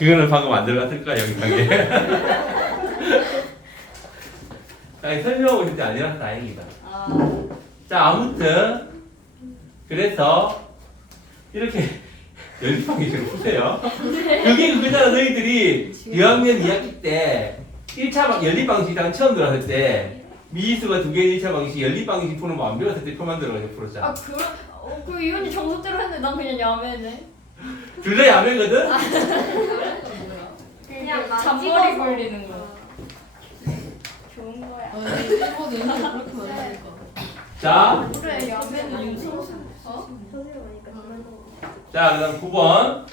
그거는 방금 안 들어갔을 거야 영상에. 아니, 설명하고 있을 때 아니라서 다행이다. 자, 아무튼 그래서 이렇게 연립방식으로 푸세요. 그게 그거잖아. 너희들이 유학년 2학기 때 1차 연립방식이랑 처음 들어갔을 때 미지수가 두 개의 1차 방식 연립방식 푸는 거 안 배웠을 때 표 만들어가지고 풀었잖아. 아 그럼 그 이혼이 정석대로 했는데 난 그냥 야매네. 둘 다 야매거든? 그냥 나 잔머리 찍어서. 걸리는 거. 좋은 거야. 일본 인생 그렇게 만드니까. 자, 그래 야매는 윤성수. 선생님 오니까 그만 좀. 자, 그 다음 9번.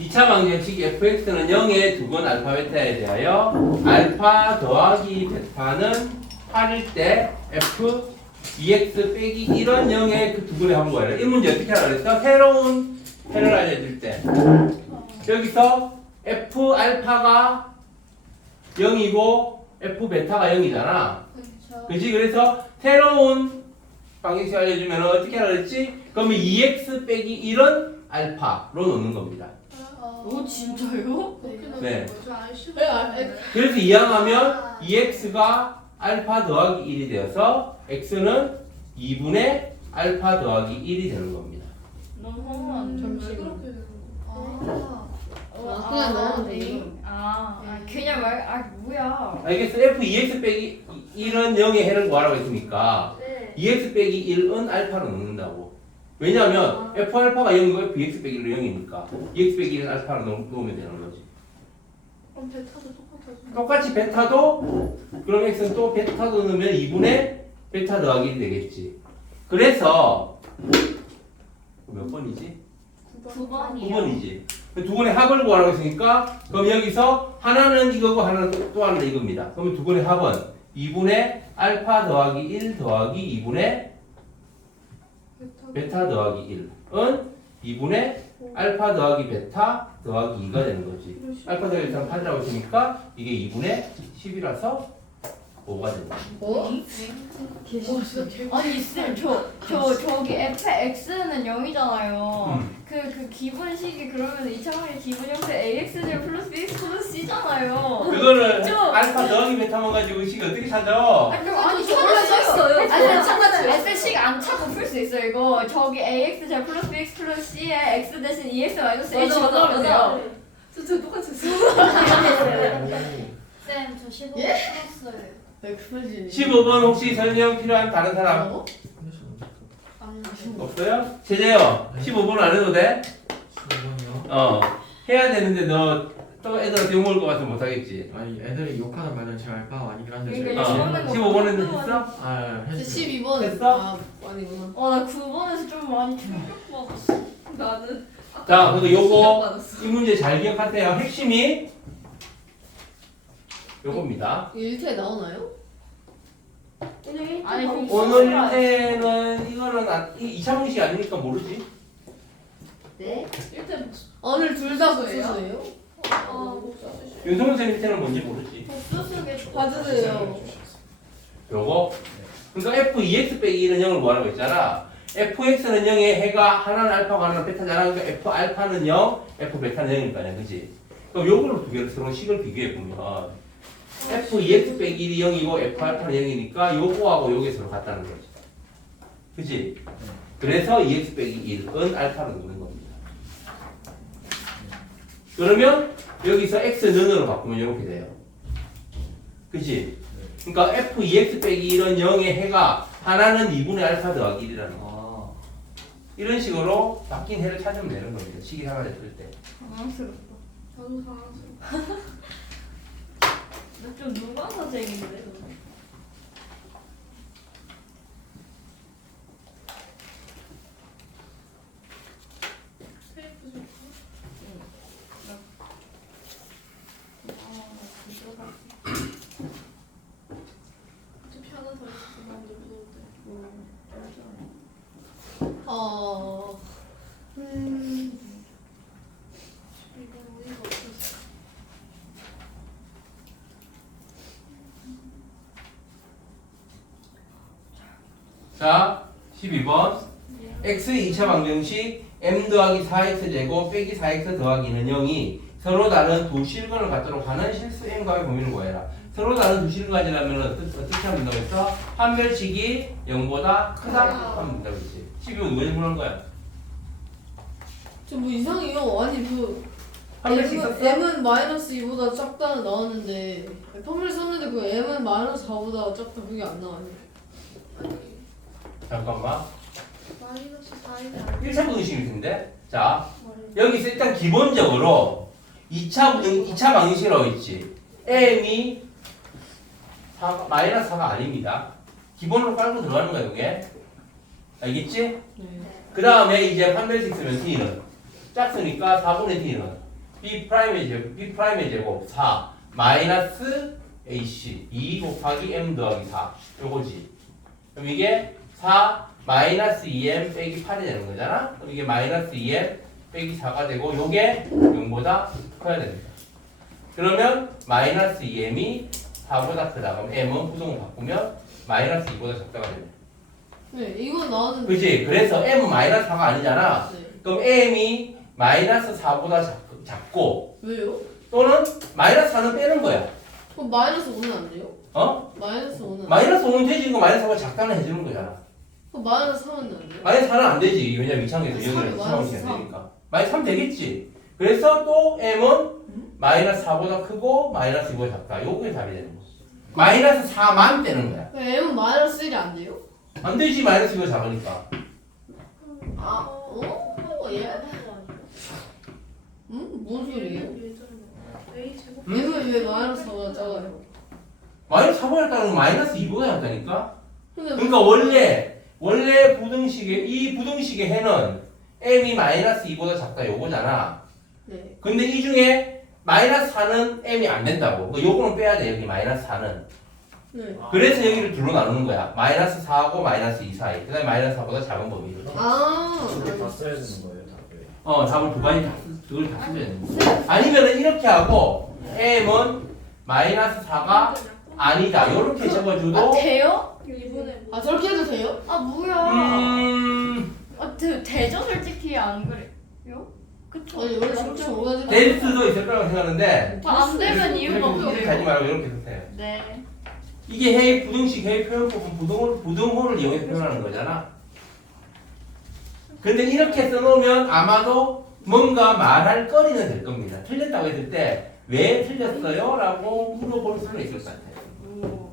2차 방정식 fx는 0의 두근 알파 베타에 대하여 알파 더하기 베타는 8일 때 f 2x 빼기 1은 0의 그 두근에 한 거예요. 이 문제 어떻게 하라 그랬어? 새로운 해를 알려줄 때 여기서 f 알파가 0이고 f 베타가 0이잖아. 그치? 그래서 새로운 방정식 알려주면 어떻게 하라 그랬지? 그러면 2x 빼기 1은 알파로 놓는 겁니다. 오 진짜요? 네. 네, 그래서 이항하면 2x가 알파 더하기 1이 되어서 x는 2분의 알파 더하기 1이 되는 겁니다. 너무 허무한. 그냥 넣으면 돼요. 그냥 뭐야? 알겠어? f 2x 빼기 1은 0의 해를 구하라고 했으니까 네. 2x 빼기 1은 알파로 넣는다고. 왜냐하면 f 알파가 0이고 f 2x 빼기 1은 0이니까 2x 빼기 1은 알파로 놓으면 되는 거지. 그럼 베타도 똑같아져. 똑같이 베타도 그럼 x는 또 베타도 넣으면 2분의 베타 더하기 1이 되겠지. 그래서 몇 번이지? 9번이요. 9번이지. 두 번의 합을 구하라고 했으니까 그럼 여기서 하나는 이거고 하나는 또 하나는 이겁니다. 그러면 두 번의 합은 2분의 알파 더하기 1 더하기 2분의 베타 더하기 1은 2분의 알파 더하기 베타 더하기 2가 되는 거지. 알파 더하기 베타는 8이라고 했으니까 이게 2분의 10이라서 5가 된다. 어? 진짜 아니 쌤 저기 fx는 0이잖아요. 그 기본식이 그러면 2차 방식 기본 형태 ax제곱 플러스 bx 플러스 c잖아요. 그거를 저- 알파 더하기 베타만 가지고 식 어떻게 찾아? 아니 저 원래 썼어요. 식안 차고 풀 수 있어요. 이거 저기 ax제곱 플러스 bx 플러스 c에 x 대신 2x 마이너스 h 넣으면 돼요. 저 똑같이 했어요. 쌤, 저 15번 예? 풀었어요. 엑스지. 15번 혹시 설명 필요한 다른 사람 어? 없어요? 제재요. 15번 안 해도 돼? 해야 되는데 너 또 애들한테 욕먹을 것 같아서 못하겠지. 아니 애들이 욕하는 말은 제가 알바 아니긴 한데 그러니까 제가 욕먹는 거 15번은 했어? 아 했어요. 12번. 됐어? 아, 아니구나. 나 9번에서 좀 많이 충격받았어. 나는 자, 그리고 요거 받았어. 이 문제 잘 기억하세요. 핵심이 요겁니다. 일주에 나오나요? 아니, 그럼 오늘 때는 이거는 2차 공식이 아니니까 모르지. 네. 오늘 둘 다 복수예요? 윤성훈 선생님 때는 뭔지 모르지. 복수수게 봐주세요. 요거. 그러니까 f 2x 빼기 1은 0을 뭐하라고 했잖아. fx는 0의 해가 하나는 알파고 하나는 베타잖아. 그러니까 f 알파는 0, f 베타는 0일 거 아니야. 그지? 그럼 요걸로 두 개를 서로 식을 비교해 보면 f 2x 빼기 1이 0이고 f 알파는 0이니까 요거하고 요게 서로 같다는 거지. 그지? 그래서 2x 빼기 1은 알파로 넣는 겁니다. 그러면 여기서 x는으로 바꾸면 이렇게 돼요. 그치? 그러니까 f 2x 빼기 1은 0의 해가 하나는 2분의 알파 더하기 1이라는 거. 이런 식으로 바뀐 해를 찾으면 되는 겁니다. 식이 하나 됐을 때. 당황스럽다. 나도 당황스러워. 좀 누가 선생님인데? 테이프 좀. 어차피 하나 더 있어서 나 이제 무서운데. 이건 어이가 없어서. 자, 12번. x의 2차 방정식 m 더하기 4x제곱 빼기 4x 더하기는 0이 서로 다른 두 실근을 갖도록 하는 실수 m값의 범위를 구해라. 서로 다른 두 실근 가지려면 어떻게 하면 된다고 했어? 판별식이 0보다 크다 하면 된다고 했지. 12은 누가 질문한 거야? 저 뭐 이상해요. 아니 그 판별식 썼어? M은 마이너스 2보다 작다는 나왔는데 판별 썼는데 그 M은 마이너스 4보다 작다 그게 안 나와요. 잠깐만. 마이너스 4이면 1차 부등식일 텐데. 자, 여기서 일단 기본적으로 2차 방정식이라고 있지. m이 마이너스 4가 아닙니다. 기본으로 깔고 들어가는 거야, 그게. 알겠지? 네. 그 다음에 이제 판별식 쓰면 t는 짝수니까 4분의 t는 b'의 제곱 4 마이너스 ac 2 곱하기 m 더하기 4 요거지. 그럼 이게 4 마이너스 2m 빼기 8이 되는 거잖아. 그럼 이게 마이너스 2m 빼기 4가 되고 요게 0보다 커야 됩니다. 그러면 마이너스 2m이 4보다 크다. 그럼 m은 부동을 바꾸면 마이너스 2보다 작다가 됩니다. 네, 이건 나왔는데. 그지? 그래서 m은 마이너스 4가 아니잖아. 네. 그럼 m이 마이너스 4보다 작고 왜요? 또는 마이너스 4는 빼는 거야. 그럼 마이너스 5는 안 돼요? 어? 마이너스 5는. 마이너스 5는 되지. 이거 마이너스 4가 작다는 해주는 거잖아. 그럼 마이너스 3은 안 돼요? 마이너스 4는 안 되지. 왜냐면 이창에서 삼이 0이랑 마이너스 3이 안 삼. 되니까. 마이너스 3 되겠지. 그래서 또 m은 마이너스 4보다 크고 마이너스 2보다 작다. 요게 답이 되는 거지. 마이너스 4만 빼는 거야. 그럼 M은 마이너스 1이 안 돼요? 안 되지. 마이너스 2보다 작으니까. 아, 예? 응? 뭔 소리예요? A 제곱 응? M은 왜 마이너스 4보다 작아요? 마이너스 4보다 작다는 마이너스 2보다 작다니까. 근데 그러니까 원래 부등식의 이 부등식의 해는 m이 마이너스 2보다 작다 요거잖아. 네. 근데 이 중에 마이너스 4는 m이 안 된다고. 그 요거는 빼야 돼. 여기 마이너스 4는. 네. 그래서 여기를 둘로 나누는 거야. 마이너스 4하고 마이너스 2 사이. 그다음에 마이너스 4보다 작은 범위. 아. 두개 다 써야 되는 거예요, 답을. 답을 두 가지 그걸 다 쓰면 되는 거야. 아니면은 이렇게 하고 m은 마이너스 4가 아니다. 요렇게 적어줘도 아 돼요? 이번에 아, 저렇게 해도 돼요? 아 뭐야? 되죠 솔직히 안 그래요? 그쵸? 아니, 원래 3.5가 될 수도 있을 거라고 생각하는데 안 되면 이유가 이렇게 가지 없어요. 말고 이렇게 쓰세요. 네. 이게 해의 부등식 해의 표현법은 부등호를 이용해 표현하는 거잖아. 근데 이렇게 써놓으면 아마도 뭔가 말할 거리는 될 겁니다. 틀렸다고 했을 때 왜 틀렸어요? 라고 물어볼 수는 있을 것 같아요.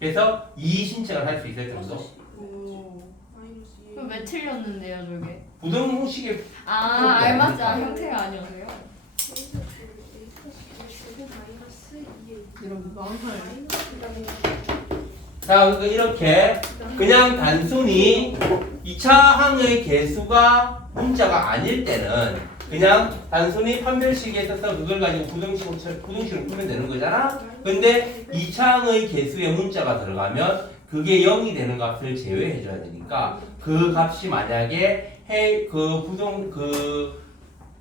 그래서 이의 신청을 할 수 있을 정도. 그럼 왜 틀렸는데요 저게? 부등식의 아 알맞자 형태가 아니어서요? 이런 망할. 자, 그러니까 이렇게 그냥 단순히 2차 항의 개수가 문자가 아닐 때는 그냥 단순히 판별식에 있어서 그걸 가지고 부등식을 풀면 되는 거잖아. 근데 2차 항의 개수에 문자가 들어가면 그게 0이 되는 값을 제외해 줘야 되니까 그 값이 만약에 그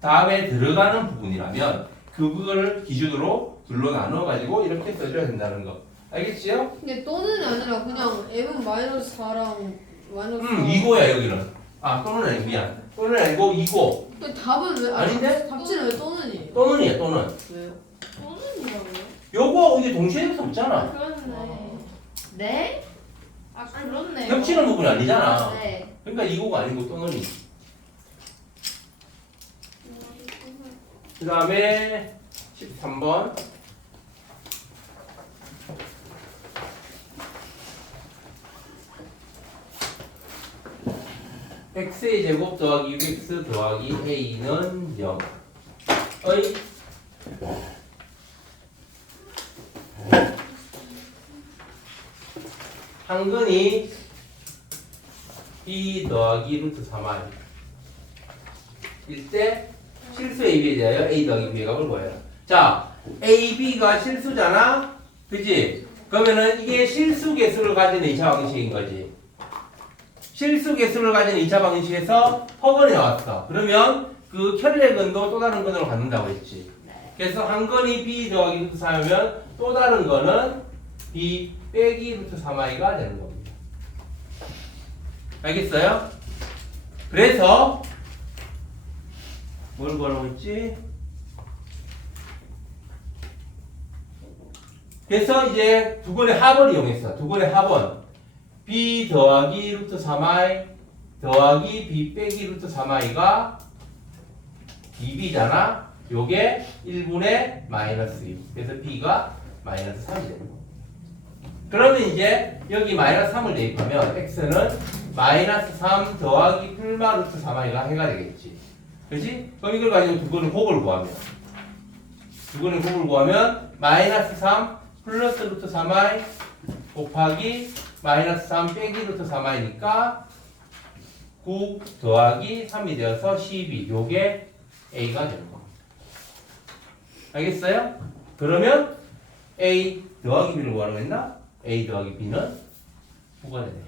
다음에 들어가는 부분이라면 그거를 기준으로 둘로 나눠 가지고 이렇게 써줘야 된다는 거. 알겠지요? 근데 또는 아니라 그냥 M은 마이너스 4랑 마이너스 4. 이거야 여기는. 아 또는 아니고 미안. 또는 아니고 이거. 근데 답은 왜? 아닌데? 답지는 왜 또는이에요? 또는이야 또는. 왜요? 또는이라고요? 요거 이게 동시에 될수 없잖아. 그렇네. 네? 아 그렇네요. 겹치는 부분이 아니잖아. 네. 그러니까 이거가 아니고 또는이. 그 다음에 13번. x의 제곱 더하기 6x 더하기 a는 0의 한근이 b 더하기 루트 3r 일때 실수 ab에 대하여 a 더하기 b의 값을 구해라. 자, ab가 실수잖아? 그치? 그러면은 이게 실수 개수를 가진 2차 방정식인 거지. 실수 개수를 가진 2차 방정식에서 허근이 나왔어. 그러면 그 켤레근도 또 다른 근으로 갖는다고 했지. 그래서 한 건이 b 더하기 루트 3이면 또 다른 거는 b 빼기 루트 3i가 되는 겁니다. 알겠어요? 그래서 뭘 구하라고 했지? 그래서 이제 두번의 합을 이용했어. 두번의 합은 b 더하기 루트 3i 더하기 b 빼기 루트 3i가 b잖아. 요게 1분의 마이너스 2. 그래서 b가 마이너스 3이 되는 거. 그러면 이제 여기 마이너스 3을 대입하면 x는 마이너스 3 더하기 풀마 루트 3i가 해가 되겠지. 그렇지? 그럼 이걸 가지고 두 번의 곱을 구하면 마이너스 3 플러스 루트 3i 곱하기 마이너스 3 빼기 루트 3i니까 9 더하기 3이 되어서 12. 요게 a가 되는 겁니다. 알겠어요? 그러면 a 더하기 b를 구하라고 했나? a 더하기 b는 9가 되네.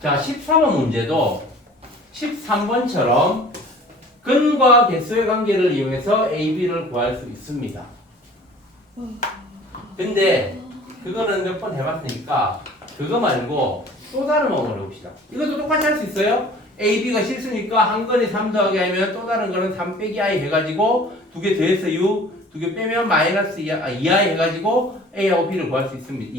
자, 13번 문제도 13번처럼 근과 개수의 관계를 이용해서 A, B를 구할 수 있습니다. 근데 그거는 몇 번 해봤으니까 그거 말고 또 다른 방법을 해봅시다. 이것도 똑같이 할 수 있어요. A, B가 실수니까 한 건이 3 더하기 i면 또 다른 거는 3 빼기 i 해가지고 두 개 더해서 u, 두 개 빼면 마이너스 2i 해가지고 A하고 B를 구할 수 있습니다.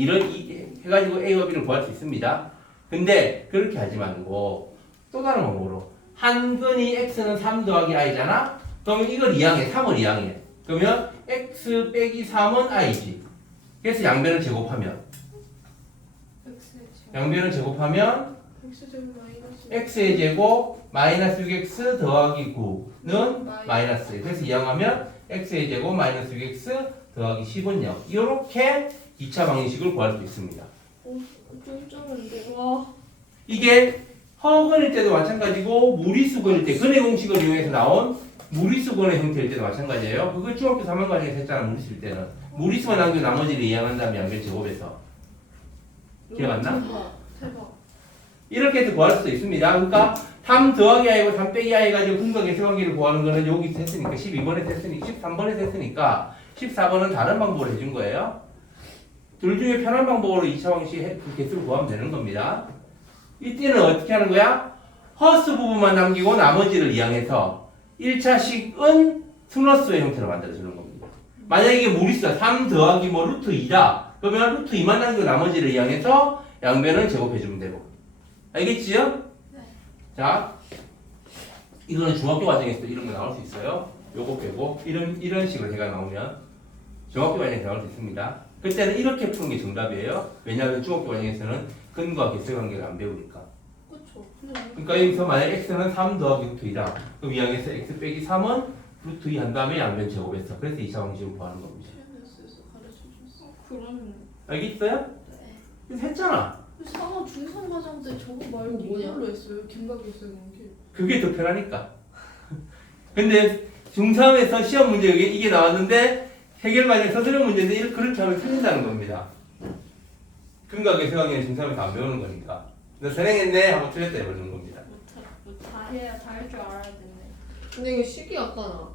해가지고 A와 B를 구할 수 있습니다. 근데 그렇게 하지 말고 또 다른 방법으로 한 근이 x는 3 더하기 i잖아? 그러면 이걸 3을 이항해. 그러면 x 빼기 3은 i지. 그래서 양변을 제곱하면 x의 제곱 마이너스 6x 더하기 9는 마이너스. 그래서 이항하면 x의 제곱 마이너스 6x 더하기 10은 0. 이렇게 2차 방정식을 구할 수 있습니다. 좀 쩌는데 와. 이게 허근일 때도 마찬가지고 무리수근일 때 근의 공식을 이용해서 나온 무리수근의 형태일 때도 마찬가지예요. 그걸 중학교 3학 과정에서 했잖아. 무리수일 때는 무리수만 남기고 나머지를 이항한 다음에 양변 제곱해서 기억 안 나? 대박. 이렇게 해서 구할 수도 있습니다. 그러니까 3 더하기 i고 3 빼기 i 해가지고 근과 개수 관계를 구하는 거는 여기서 했으니까 12번에서 했으니까 13번에서 했으니까 14번은 다른 방법으로 해준 거예요. 둘 중에 편한 방법으로 2차 방식 개수를 구하면 되는 겁니다. 이때는 어떻게 하는 거야? 허스 부분만 남기고 나머지를 이항해서 1차식은 스너스의 형태로 만들어주는 겁니다. 만약에 이게 무리수다. 3 더하기 루트 2다. 그러면 루트 2만 남기고 나머지를 이항해서 양변은 제곱해주면 되고. 알겠지요? 네. 자, 이거는 중학교 과정에서도 이런 거 나올 수 있어요. 요거 빼고 이런 식으로 해가 나오면 중학교 과정에서 나올 수 있습니다. 그때는 이렇게 푸는 게 정답이에요. 왜냐하면 중학교 과정에서는 근과 개수의 관계를 안 배우니까. 그쵸. 그러니까 여기서 만약 x는 3 더하기 루트 2다. 그럼 이 항에서 x 빼기 3은 루트 2 한 다음에 양변 제곱했어. 그래서 2차 방식을 구하는 겁니다. CNS에서 가르쳐줬어. 그러네. 알겠어요? 네. 그래서 했잖아. 상어 중상 과정 때 저거 말고 뭐냐? 이걸로 했어요. 김가기 쌤은 게. 그게 더 편하니까. 근데 중3에서 시험 문제 이게 나왔는데 해결 과정 서술형 문제인데 그렇게 하면 틀린다는 겁니다. 근과 개수 관계는 중3에서 안 배우는 거니까. 너 선행했네 하고 틀렸다 해버리는 겁니다. 다 해야 다 할 줄 알아야 되네. 근데 이거 식이 아까나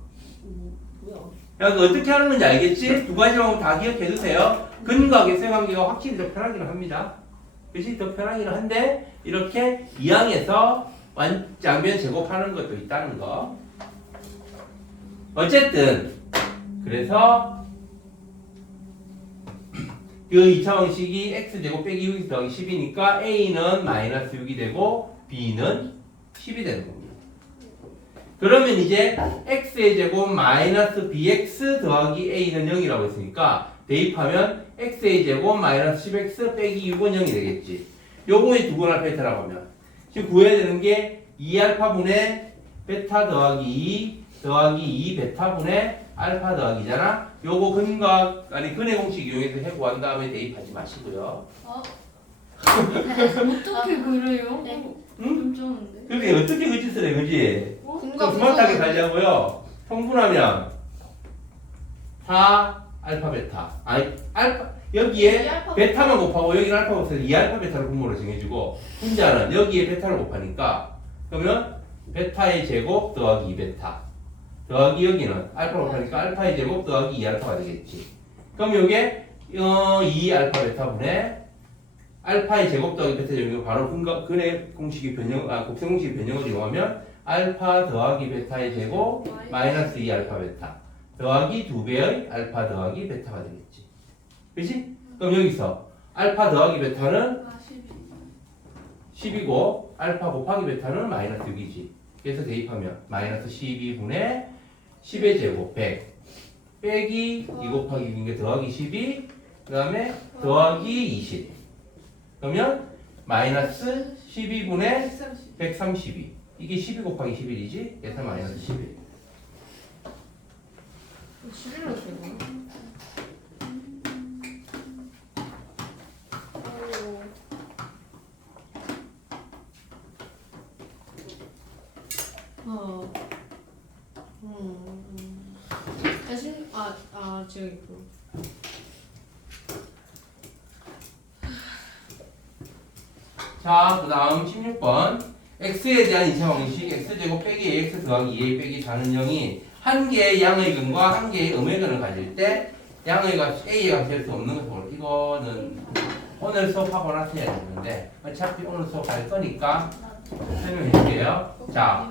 뭐야? 야, 그 어떻게 하는 건지 알겠지? 두 가지 방법 다 기억해 두세요. 근과 개수의 관계가 확실히 더 편하긴 합니다. 그치? 더 편하긴 한데 이렇게 이항해서 양변 제곱하는 것도 있다는 거. 어쨌든 그래서 그 2차 방식이 x제곱 빼기 6x 더하기 10이니까 a는 마이너스 6이 되고 b는 10이 되는 겁니다. 그러면 이제 x의 제곱 마이너스 bx 더하기 a는 0이라고 했으니까 대입하면 x의 제곱 마이너스 10x 빼기 6은 0이 되겠지. 요거의 두분할 베타라고 하면 지금 구해야 되는 게 2알파분의 베타 더하기 2 더하기 2 베타분의 알파 더하기잖아. 요거 근각 아니 근의 공식 이용해서 해구한 다음에 대입하지 마시고요. 어떻게 그래요? 네. 응? 좀 쩌는데. 근데 어떻게 그 짓을 해, 그지? 좀 근각 스마트하게 살자고요. 통분하면 4 알파 베타. 아니 알파 여기에 베타만 곱하고 여기는 알파 곱해서 2알파 베타를 분모로 정해주고 분자는 여기에 베타를 곱하니까 그러면 베타의 제곱 더하기 2베타 더하기 여기는 알파 곱하니까 알파의 제곱 더하기 2알파가 되겠지. 그럼 요게 2알파 베타분의 알파의 제곱 더하기 베타 제곱이 바로 근의 공식이 곱셈 공식이 변형을 이용하면 알파 더하기 베타의 제곱 마이너스 2알파 베타 더하기 2배의 알파 더하기 베타가 되겠지. 그치? 그럼 여기서 알파 더하기 베타는 10이고 알파 곱하기 베타는 마이너스 6이지. 그래서 대입하면 마이너스 12분의 10의 제곱 100 빼기 2 곱하기 6인 게 더하기 12 그 다음에 더하기 20 그러면 마이너스 12분의 132 이게 12 곱하기 11이지. 그래서 마이너스 11 11로 되고. 저기 있고. 자, 그 다음 16번 x에 대한 2차 방정식 x제곱 빼기 ax 더하기 2a 빼기 4는 0이 한 개의 양의근과 한 개의 음의근을 가질 때 양의가 a가 될 수 없는 것으로 이거는 오늘 수업하고 나서 해야 되는데 어차피 오늘 수업할 거니까 설명해 줄게요. 자,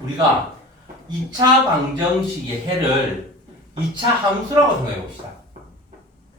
우리가 2차 방정식의 해를 2차 함수라고 생각해 봅시다.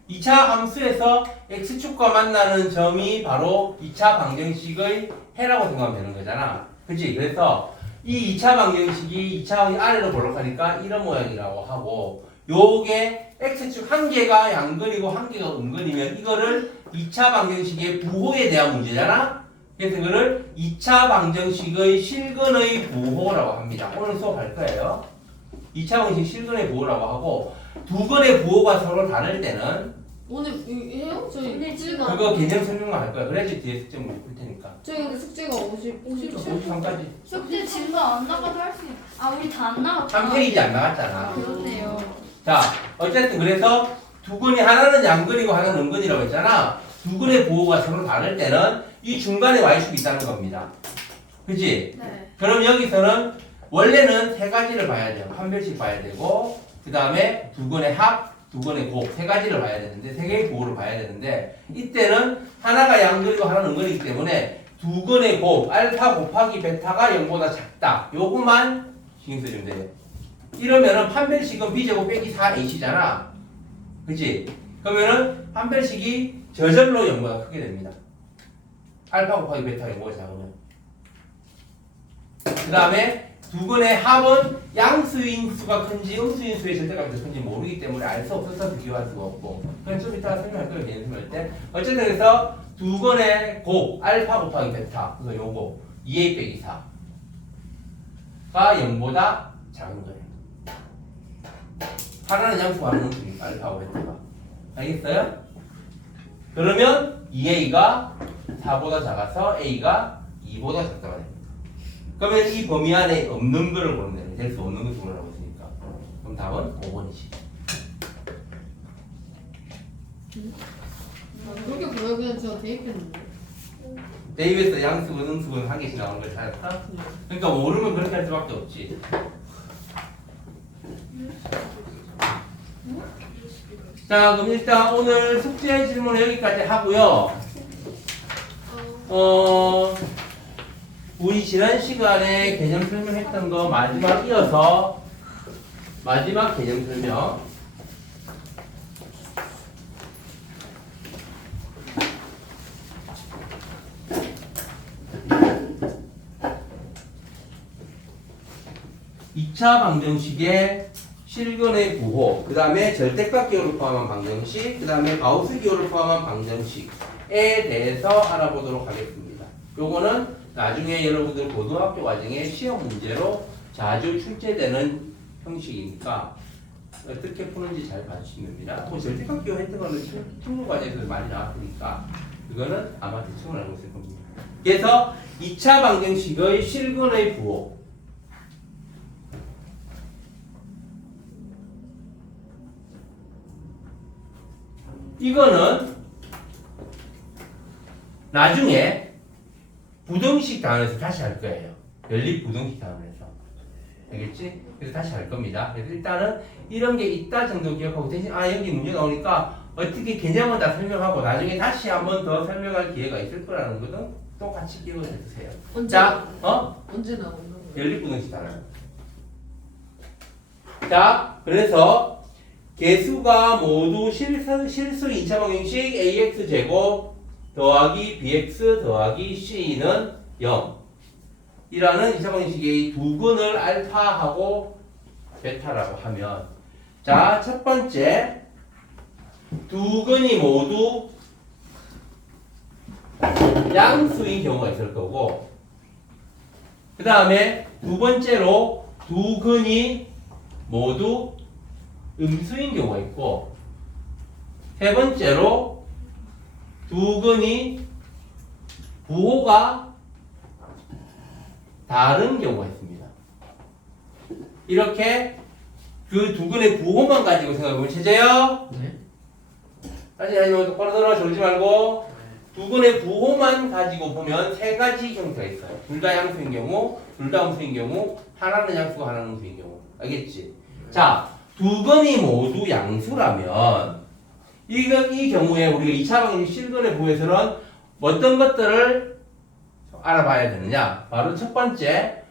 2차 함수에서 x축과 만나는 점이 바로 2차 방정식의 해라고 생각하면 되는 거잖아. 그치? 그래서 이 2차 방정식이 2차 방정식 아래로 볼록하니까 이런 모양이라고 하고 요게 x축 한 개가 양근이고 한 개가 음근이면 이거를 2차 방정식의 부호에 대한 문제잖아. 그래서 이거를 2차 방정식의 실근의 부호라고 합니다. 오늘 수업할 거예요. 2차 방정식 실근의 부호라고 하고 두 근의 부호가 서로 다를 때는 오늘 해요? 저희 오늘 지금 그거 개념 설명만 할 거야. 그래야지 뒤에 숙제물 풀 테니까. 저희 근데 숙제가 57점. 53까지. 숙제 진도 안 나가도 할 수 있어. 아 우리 다 안 나갔다. 3페이지 안 나갔잖아. 그렇네요. 자, 어쨌든 그래서 두 근이 하나는 양근이고 하나는 음근이라고 했잖아. 두 근의 부호가 서로 다를 때는 이 중간에 y축이 있다는 겁니다. 그치? 네. 그럼 여기서는 원래는 세 가지를 봐야 돼요. 판별식 봐야 되고 그 다음에 두 근의 합, 두 근의 곱 세 가지를 봐야 되는데 세 개의 부호를 봐야 되는데 이때는 하나가 양근이고 하나는 음근이기 때문에 두 근의 곱 알파 곱하기 베타가 0보다 작다. 요것만 신경 써주면 돼요. 이러면은 판별식은 b제곱 빼기 4ac잖아. 그치? 그러면은 판별식이 저절로 0보다 크게 됩니다. 알파 곱하기 베타 0보다 작으면. 그 다음에 두 근의 합은 양수인 수가 큰지 음수인 수의 절대값이 더 큰지 모르기 때문에 알 수 없어서 비교할 수가 없고 그럼 좀 이따가 설명할 거예요. 개념 설명할 때. 어쨌든 그래서 두 근의 곱 알파 곱하기 베타 그래서 요거 2a 빼기 4가 0보다 작은 거예요. 하나는 양수가 하나는 음수니까 알파하고 베타가. 알겠어요? 그러면 2a가 4보다 작아서 a가 2보다 작다가 됩니다. 그러면 이 범위 안에 없는 거를 보는 거예요. 될 수 없는 것을 보라고 했으니까. 그럼 답은 5번이지. 그렇게 보여 그냥 제가 대입했는데. 대입에서 양수분, 음수분 한 개씩 나오는 걸 찾았다? 그러니까 모르면 그렇게 할 수밖에 없지. 자, 그럼 일단 오늘 숙제 질문은 여기까지 하고요. 우리 지난 시간에 개념 설명했던 거 마지막 이어서 마지막 개념 설명. (2차) 방정식의 실근의 부호, 그 다음에 절대값 기호를 포함한 방정식, 그 다음에 가우스 기호를 포함한 방정식에 대해서 알아보도록 하겠습니다. 요거는 나중에 여러분들 고등학교 과정에 시험 문제로 자주 출제되는 형식이니까 어떻게 푸는지 잘 봐주시면 됩니다. 뭐 절대값 기호했던 거는 특무 과정에서 많이 나왔으니까 그거는 아마 대충은 알고 있을 겁니다. 그래서 2차 방정식의 실근의 부호 이거는 나중에 부등식 단원에서 다시 할 거예요. 연립 부등식 단원에서. 알겠지? 그래서 다시 할 겁니다. 그래서 일단은 이런 게 있다 정도 기억하고 대신 여기 문제 나오니까 어떻게 개념은 다 설명하고 나중에 다시 한 번 더 설명할 기회가 있을 거라는 것은 또 같이 기억을 해주세요. 언제 자, 언제 나오는 거야? 연립 부등식 단원. 자, 그래서 개수가 모두 실수 2차 방정식 ax 제곱 더하기 bx 더하기 c는 0 이라는 2차 방정식의 두 근을 알파하고 베타라고 하면 자, 첫 번째 두 근이 모두 양수인 경우가 있을 거고 그 다음에 두 번째로 두 근이 모두 음수인 경우가 있고 세 번째로 두 근이 부호가 다른 경우가 있습니다. 이렇게 그 두 근의 부호만 가지고 생각해보면 체제요. 네. 다시 아니면 똑바로 들어 졸지 말고 두 근의 부호만 가지고 보면 세 가지 형태가 있어요. 둘 다 양수인 경우, 둘 다 음수인 경우, 하나는 양수고 하나는 음수인 경우. 알겠지? 자, 두 근이 모두 양수라면 이 경우에 우리가 2차 방정식 실근의 부호에서는 어떤 것들을 알아봐야 되느냐? 바로 첫 번째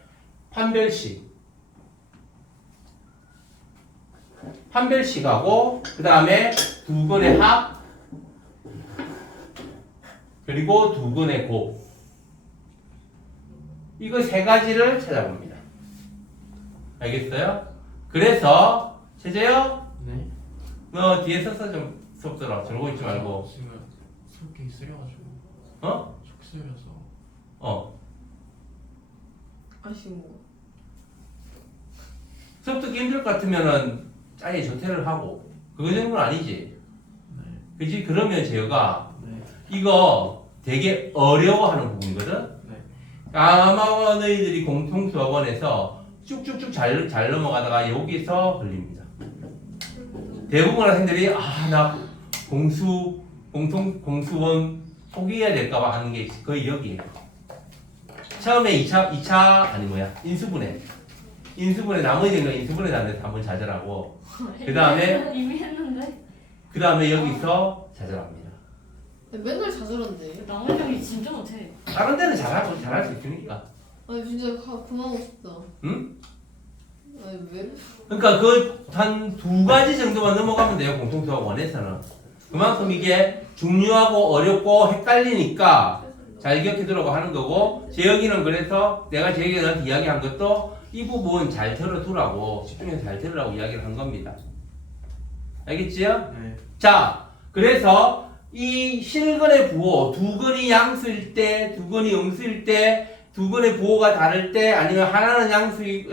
판별식하고 그 다음에 두 근의 합 그리고 두 근의 곱 이거 세 가지를 찾아봅니다. 알겠어요? 그래서 체제요? 네. 너 뒤에 서서 좀 수업 들어. 저러고 있지 말고. 지금 수업기 쓰려가지고 숙소여서. 아쉬워. 수업 듣기 힘들 것 같으면은 아예 조퇴를 하고 그거 정도는 아니지. 네. 그지? 그러면 재혁아 네. 이거 되게 어려워하는 부분이거든. 네. 아마 너희들이 공통수학원에서 쭉쭉쭉 잘 넘어가다가 여기서 걸립니다. 대부분 학생들이 나 공수원 포기해야 될까봐 하는 게 거의 여기에요. 처음에 2차 아니 인수분해 나머지 거 인수분해 단에서 한번 좌절하고 그 다음에 이미 했는데 여기서 좌절합니다. 맨날 자절한데. 나머지 형이 진짜 못해. 다른 데는 잘할 수 있으니까. 아니 진짜 그만하고 싶다. 응? 아니 왜? 그러니까 그 한 두 가지 정도만 넘어가면 돼요. 공통수학원에서는. 그만큼 이게 중요하고 어렵고 헷갈리니까 잘 기억해 두라고 하는 거고 재혁이는 그래서 내가 재혁이한테 이야기한 것도 이 부분 잘 들어두라고 집중해서 잘 들으라고 이야기를 한 겁니다. 알겠지요? 네. 자, 그래서 이 실근의 부호 두 근이 양수일 때, 두 근이 음수일 때, 두 근의 부호가 다를 때, 아니면 하나는 양수이고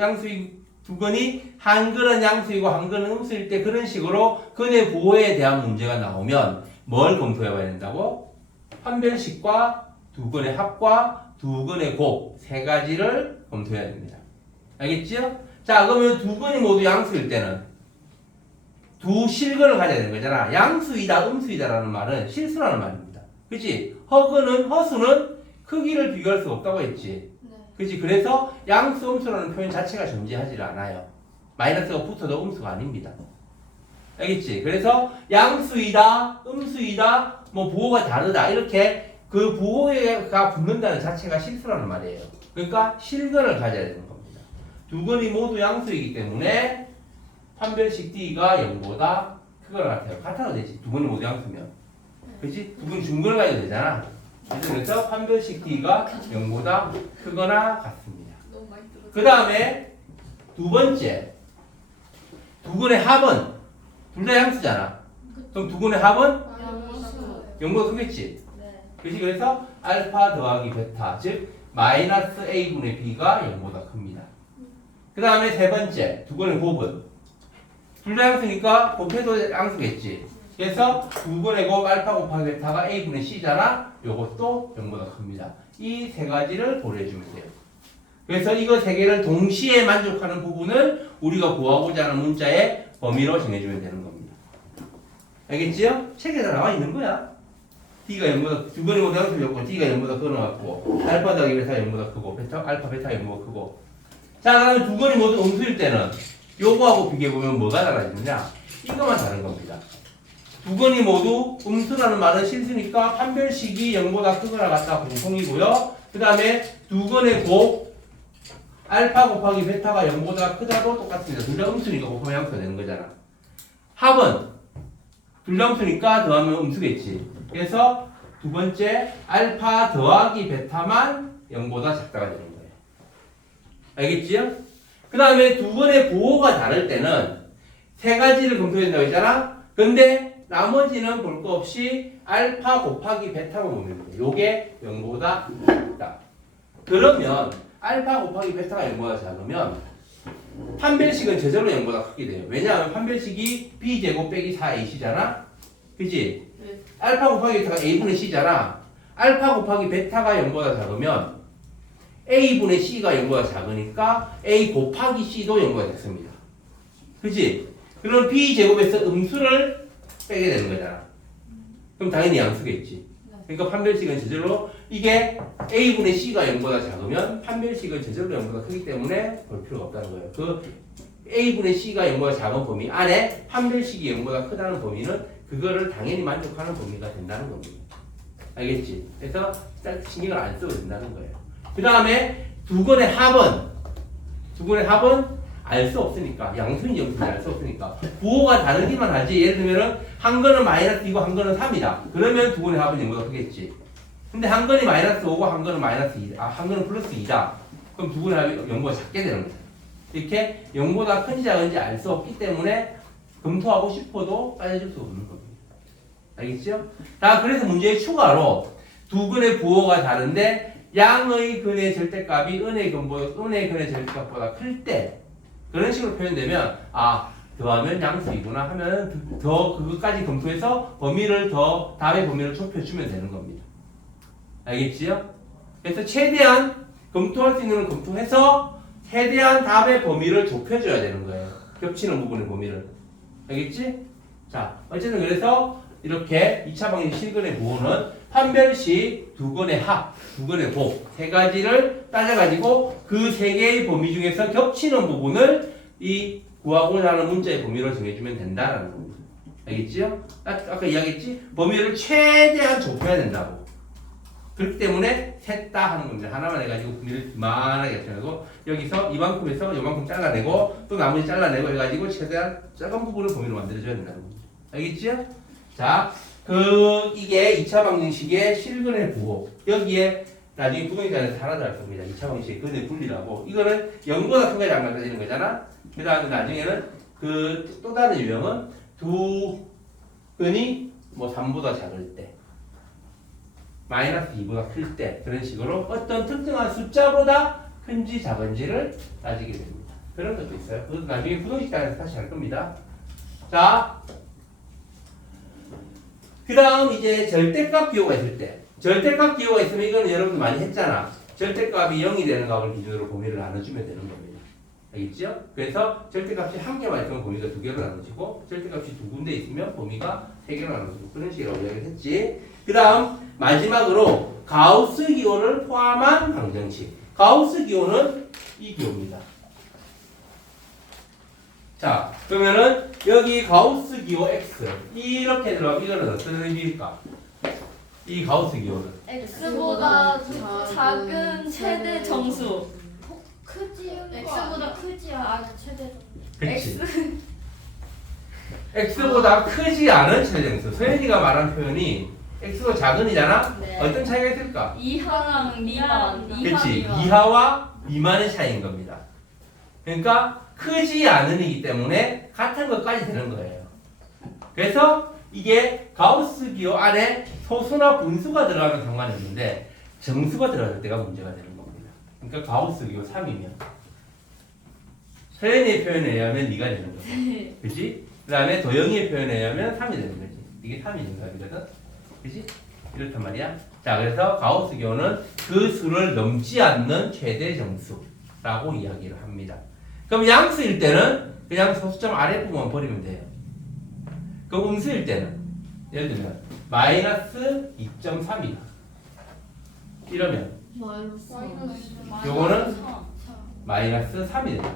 두 근이 한 근은 양수이고 한 근은 음수일 때 그런 식으로 근의 부호에 대한 문제가 나오면 뭘 검토해봐야 된다고? 판별식과 두 근의 합과 두 근의 곱 세 가지를 검토해야 됩니다. 알겠지요? 자, 그러면 두 근이 모두 양수일 때는 두 실근을 가져야 되는 거잖아. 양수이다, 음수이다라는 말은 실수라는 말입니다. 그치? 허수는 크기를 비교할 수 없다고 했지. 그치? 그래서 양수, 음수라는 표현 자체가 존재하지 않아요. 마이너스가 붙어도 음수가 아닙니다. 알겠지? 그래서 양수이다, 음수이다, 부호가 다르다 이렇게 그 부호가 붙는다는 자체가 실수라는 말이에요. 그러니까 실근을 가져야 되는 겁니다. 두 근이 모두 양수이기 때문에 판별식 D가 0보다 크거나 같아요. 같아도 되지. 두 근이 모두 양수면. 그치? 두 근이 중근을 가져도 되잖아. 그래서 판별식 D가 0보다 크거나 같습니다. 너무 많이 들었어. 그 다음에 두 번째 두 근의 합은 둘 다 양수잖아. 그럼 두 근의 합은 양수. 0보다 크겠지. 네. 그치? 그래서 알파 더하기 베타 즉 마이너스 a분의 b가 0보다 큽니다. 그 다음에 세 번째 두 번의 곱은 둘 다 양수니까 곱해도 양수겠지. 그래서 두 번의 곱 알파 곱하기 베타가 a분의 c잖아. 요것도 0보다 큽니다. 이 세 가지를 고려해주면 돼요. 그래서 이거 세 개를 동시에 만족하는 부분을 우리가 구하고자 하는 문자의 범위로 정해주면 되는 겁니다. 알겠지요? 책에 다 나와 있는 거야. D가 0보다 두 번의 곱 양수였고 D가 0보다 커놓았고 알파 더하기 베타가 0보다 크고 알파 베타가 0보다 크고. 자, 그다음에 두 번이 모두 음수일 때는 요거하고 비교해보면 뭐가 달라지느냐? 이거만 다른 겁니다. 두 번이 모두 음수라는 말은 실수니까 판별식이 0보다 크거나 같다 공통이고요. 그 다음에 두 번의 곱 알파 곱하기 베타가 0보다 크다도 똑같습니다. 둘 다 음수니까 곱하면 양수가 되는 거잖아. 합은 둘 다 음수니까 더하면 음수겠지. 그래서 두 번째 알파 더하기 베타만 0보다 작다가 되는 거예요. 알겠지요? 그 다음에 두 번의 부호가 다를 때는 세 가지를 검토해야 된다고 했잖아. 근데 나머지는 볼 거 없이 알파 곱하기 베타로 보면 돼요. 요게 0보다 작다. 그러면 알파 곱하기 베타가 0보다 작으면 판별식은 저절로 0보다 크게 돼요. 왜냐하면 판별식이 b제곱 빼기 4ac잖아. 그치? 네. 알파 곱하기 베타가 a분의 c잖아. 알파 곱하기 베타가 0보다 작으면 a분의 c가 0보다 작으니까 a 곱하기 c도 0보다 작습니다. 그치? 그럼 b제곱에서 음수를 빼게 되는 거잖아. 그럼 당연히 양수겠지. 그러니까 판별식은 저절로 이게 a분의 c가 0보다 작으면 판별식은 저절로 0보다 크기 때문에 볼 필요가 없다는 거예요. 그 a분의 c가 0보다 작은 범위 안에 판별식이 0보다 크다는 범위는 그거를 당연히 만족하는 범위가 된다는 겁니다. 알겠지? 그래서 신경을 안 써도 된다는 거예요. 그 다음에 두 번의 합은 알 수 없으니까 양수인지 음수인지 알 수 없으니까 부호가 다르기만 하지. 예를 들면은 한 거는 마이너스 2고 한 거는 3이다. 그러면 두 번의 합은 0보다 크겠지. 근데 한 거는 마이너스 5고 한 거는 마이너스 2, 한 거는 플러스 2다. 그럼 두 번의 합이 0보다 작게 되는 거야. 이렇게 0보다 큰지 작은지 알 수 없기 때문에 검토하고 싶어도 따져줄 수 없는 겁니다. 알겠죠? 자, 그래서 문제의 추가로 두 근의 부호가 다른데 양의 근의 절대값이 은의 근의 절대값보다 클 때 그런 식으로 표현되면 더하면 양수이구나 하면 더 그것까지 검토해서 범위를 더 답의 범위를 좁혀주면 되는 겁니다. 알겠지요? 그래서 최대한 검토할 수 있는 걸 검토해서 최대한 답의 범위를 좁혀줘야 되는 거예요. 겹치는 부분의 범위를. 알겠지? 자, 어쨌든 그래서 이렇게 2차 방식 실근의 부호는 판별식, 두 건의 합, 두 건의 곱, 세 가지를 따져가지고 그 세 개의 범위 중에서 겹치는 부분을 이 구하고자 하는 문자의 범위로 정해주면 된다라는 겁니다. 알겠지요? 아까 이야기했지? 범위를 최대한 좁혀야 된다고. 그렇기 때문에 셋 다 하는 겁니다. 하나만 해가지고 범위를 이만하게 합쳐가지고 여기서 이만큼에서 이만큼 잘라내고 또 나머지 잘라내고 해가지고 최대한 작은 부분을 범위로 만들어줘야 된다는 겁니다. 알겠지요? 자, 이게 2차 방정식의 실근의 부호. 여기에 나중에 부동의단에서 하나 더 할 겁니다. 2차 방정식의 근의 분리라고. 이거는 0보다 큰 거지 안 만들어지는 거잖아. 그 다음에 나중에는 또 다른 유형은 두 근이 뭐 3보다 작을 때, 마이너스 2보다 클 때, 그런 식으로 어떤 특정한 숫자보다 큰지 작은지를 따지게 됩니다. 그런 것도 있어요. 그것도 나중에 부동식단에서 다시 할 겁니다. 자, 그 다음 이제 절대값 기호가 있을 때, 절대값 기호가 있으면 이거는 여러분들 많이 했잖아. 절대값이 0이 되는 값을 기준으로 범위를 나눠주면 되는 겁니다. 알겠죠? 그래서 절대값이 한 개만 있으면 범위가 두 개로 나눠지고 절대값이 두 군데 있으면 범위가 세 개로 나눠지고 그런 식으로 이야기를 했지. 그 다음 마지막으로 가우스 기호를 포함한 방정식. 가우스 기호는 이 기호입니다. 자, 그러면은 여기 가우스 기호 x 이렇게 들어가면 이거는 어떤 의미일까? 이 가우스 기호는 x보다 작은 최대 정수. 크지. x보다 크지야. 최대 그치? x보다 크지 않은 최대정수. 소연이가 말한 표현이 x보다 작은이잖아? 네. 어떤 차이가 있을까? 이하랑 미만. 그치? 이하와 미만의 차이인 겁니다. 그러니까 크지 않은이기 때문에 같은 것까지 되는 거예요. 그래서 이게 가우스 기호 안에 소수나 분수가 들어가면 상관이 없는데 정수가 들어갈 때가 문제가 되는 겁니다. 그러니까 가우스 기호 3이면 서연의 표현에 의하면 2가 되는 거죠. 그치? 그 다음에 도영이의 표현에 의하면 3이 되는 거지. 이게 3이 정답이거든. 그치? 이렇단 말이야. 자, 그래서 가우스 기호는 그 수를 넘지 않는 최대 정수라고 이야기를 합니다. 그럼 양수일 때는 그냥 소수점 아랫부분만 버리면 돼요. 그럼 음수일 때는 예를 들면 마이너스 2.3이다. 이러면 마이너스. 요거는 마이너스 3이 된다.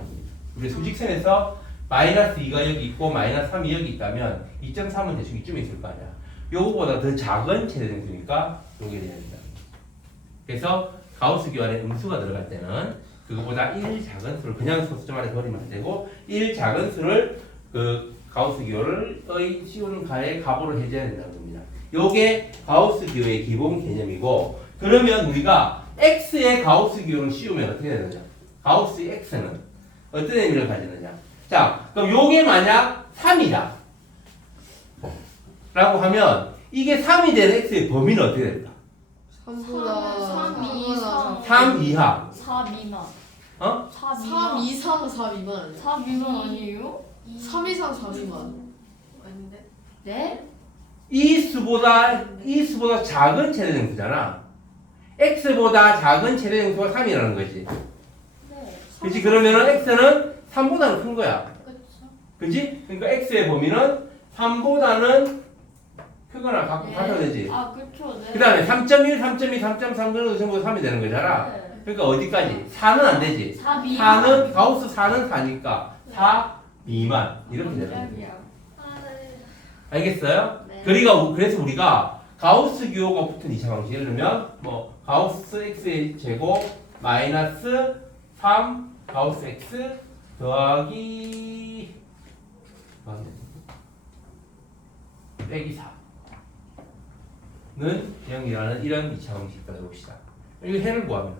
우리 수직선에서 마이너스 2가 여기 있고 마이너스 3이 여기 있다면 2.3은 대충 이쯤에 있을 거 아니야. 요거보다 더 작은 최대정수니까 요게 돼야 된다. 그래서 가우스 기호 안에 음수가 들어갈 때는 그거보다 1 작은 수를 그냥 소수점 안에 버리면 안 되고 1 작은 수를 그 가우스 기호를 씌우는 가에 값으로 해줘야 된다는 겁니다. 요게 가우스 기호의 기본 개념이고 그러면 우리가 x의 가우스 기호를 씌우면 어떻게 되느냐? 가우스 x는 어떤 의미를 가지느냐? 자, 그럼 요게 만약 3이다 라고 하면 이게 3이 되는 x의 범위는 어떻게 될까? 3보다 3 이하 4 미만. 어? 4 3 미만. 이상 4 미만 아니야? 4 미만 아니에요? 3 이상 4 미만. 아닌데? 네? 이 수보다 작은 최대정수잖아. x보다 작은 최대정수가 3이라는 거지. 네. 그치? 그러면은 x는 3보다는 큰 거야. 그쵸. 그치? 그러니까 x의 범위는 3보다는 크거나 같아야 되지. 아, 그쵸. 네. 그 다음에 3.1, 3.2, 3.3 그래도 전부 다 3이 되는 거잖아. 네. 그러니까 어디까지? 4는 안 되지. 4 미만. 4는 가우스 4는 4니까 4 미만 이렇게 되는 거야. 깜짝이야. 알겠어요? 네. 그래서 우리가 가우스 기호가 붙은 2차 방식 예를 들면 뭐 가우스 x의 제곱 마이너스 3 가우스 x 더하기 빼기 4는 0이라는 이런 2차 방식 가져봅시다. 이거 해를 구하면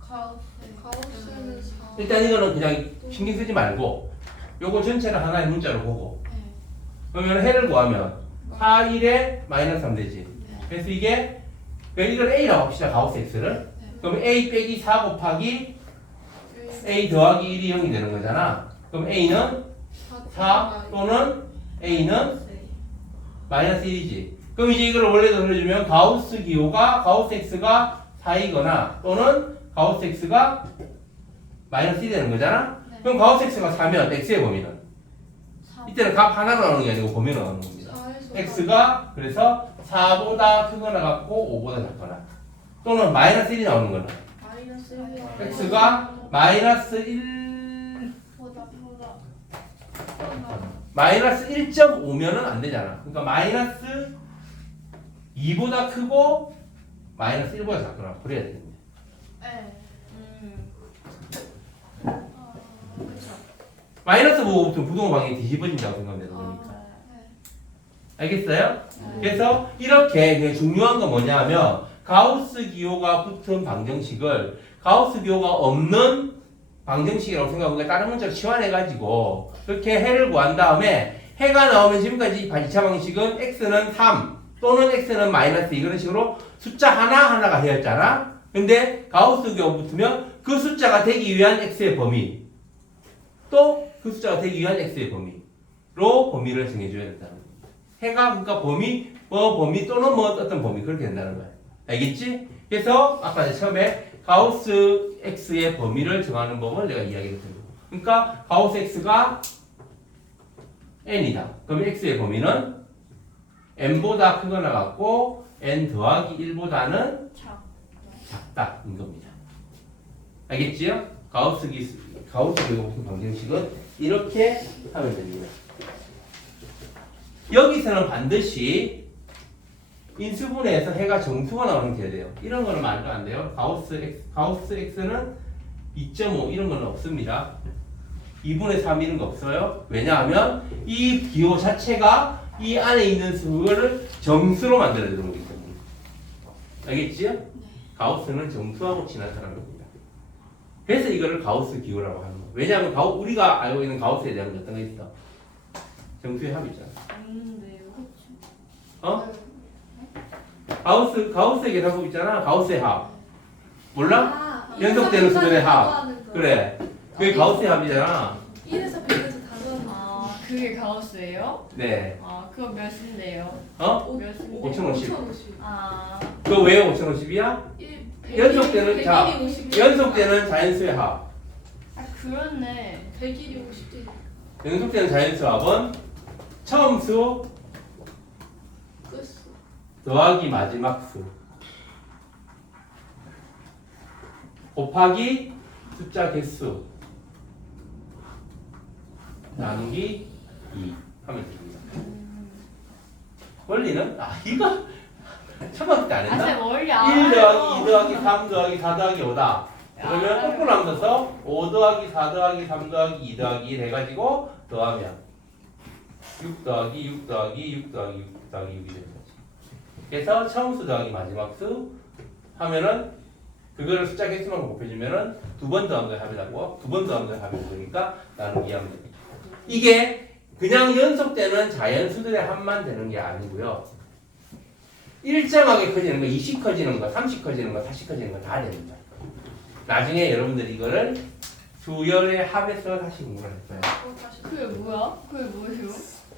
가우스는 4. 일단 이거는 그냥 신경 쓰지 말고 요거 전체를 하나의 문자로 보고 그러면 해를 구하면 4, 1에 마이너스 3 되지. 그래서 이게 이걸 A라고 합시다. 가우스 X를. 그럼 A 빼기 4 곱하기 A 더하기 1이 0이 되는 거잖아. 그럼 A는 4 또는 A는 마이너스 1이지. 그럼 이제 이걸 원래대로 돌려주면 가우스 기호가 가우스 X가 4이거나 또는 가우스 X가 마이너스 1이 되는 거잖아. 그럼 가우스 X가 4면 X의 범위는 이때는 값 하나로 나오는 게 아니고 범위로 나오는 겁니다. x가 그래서 4보다 크거나 같고 5보다 작거나 또는 마이너스 1이 나오는 거는 마이너스 1. x가 마이너스 1 마이너스 1.5면은 안 되잖아. 그러니까 마이너스 2보다 크고 마이너스 1보다 작거나 그래야 되겠네. 마이너스 보고 부동호 방향이 뒤집어진다고 생각하면 되는 거니까. 알겠어요? 그래서 이렇게 그냥 중요한 건 뭐냐 하면 가우스 기호가 붙은 방정식을 가우스 기호가 없는 방정식이라고 생각하고 다른 문자로 치환해가지고 그렇게 해를 구한 다음에 해가 나오면 지금까지 2차 방식은 x는 3 또는 x는 마이너스 2 그런 식으로 숫자 하나하나가 되었잖아. 근데 가우스 기호가 붙으면 그 숫자가 되기 위한 x의 범위 또 그 숫자가 되기 위한 x의 범위로 범위를 정해줘야 된다는 거야. 해가 그러니까 범위 또는 뭐 어떤 범위 그렇게 된다는 거야. 알겠지? 그래서 아까 이제 처음에 가우스 x의 범위를 정하는 법을 내가 이야기를 드리고 그러니까 가우스 x가 n이다. 그럼 x의 범위는 n보다 크거나 같고 n 더하기 1보다는 작다인 겁니다. 알겠지요? 가우스 기호 같은 방정식은 이렇게 하면 됩니다. 여기서는 반드시 인수분해에서 해가 정수가 나오는 게 돼요. 이런 거는 말도 안 돼요. 가우스 x는 2.5 이런 거는 없습니다. 2분의 3 이런 거 없어요. 왜냐하면 이 기호 자체가 이 안에 있는 수를 정수로 만들어야 되는 거기 때문에. 알겠지요? 가우스는 정수하고 친화사라는 겁니다. 그래서 이거를 가우스 기호라고 하는 거예요. 왜냐하면 우리가 알고 있는 가우스에 대한 어떤 게 있어? 정수의 합 있잖아. 없는데요. 어? 가우스의 계산법 있잖아. 가우스의 합. 몰라? 연속되는 수들의 합. 그래. 그게 가우스의 합이잖아. 1에서 100에서 다 더하는 거. 아 그게 가우스예요? 네. 아 그거 몇인데요? 어? 몇인데? 5050. 5050. 아 그거 왜 5050이야? 연속되는 자, 연속되는 자연수의 합. 아, 그렇네. 100일이 50대. 연속되는 자연수 합은 처음 수 끝수. 더하기 마지막 수 곱하기 숫자 개수 나누기 2 하면 됩니다. 원리는 이거 초등학교 때 안 아 했나? 쌤 원리 1 알아요. 더하기 2 더하기 3 더하기 4 더하기 5다. 그러면 거꾸로 하면 써서 5 더하기 4 더하기 3 더하기 2 더하기 1 해가지고 더하면 6 더하기 6 더하기 6 더하기 6 더하기 6이 되는 거지. 그래서 처음 수 더하기 마지막 수 하면은 그거를 숫자 개수만 곱해주면은 두 번 더한 거에 합이 나고 두 번 더한 거에 합이 되니까 나누기 하면 됩니다. 이게 그냥 연속되는 자연수들의 합만 되는 게 아니고요. 일정하게 커지는 거, 20 커지는 거, 30 커지는 거, 40 커지는 거 다 됩니다. 나중에 여러분들이 이거를 수열의 합에서 다시 공부를 할 거예요. 다시. 그게 뭐야? 그게 뭐예요?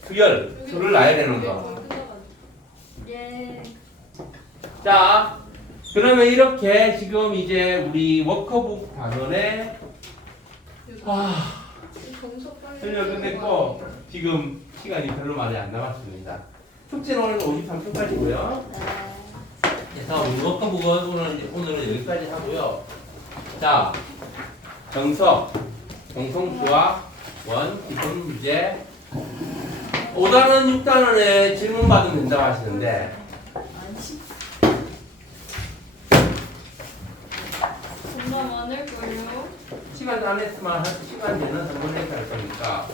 수열, 수를 놔야 되는 거. 예. 자, 그러면 이렇게 지금 이제 우리 워커북 단원의 정석 빨리. 설명 끝냈고 지금 시간이 별로 많이 안 남았습니다. 숙제는 오늘 53초까지고요. 그래서 우리 워커북은 오늘은 여기까지 하고요. 자, 정석, 공통수학, 원, 기본 문제 5단원, 6단원에 질문 받으면 된다고 하시는데 아니. 정말 많을걸요? 시간 안 했으면 한 시간 되는 한번 해서 할 거니까.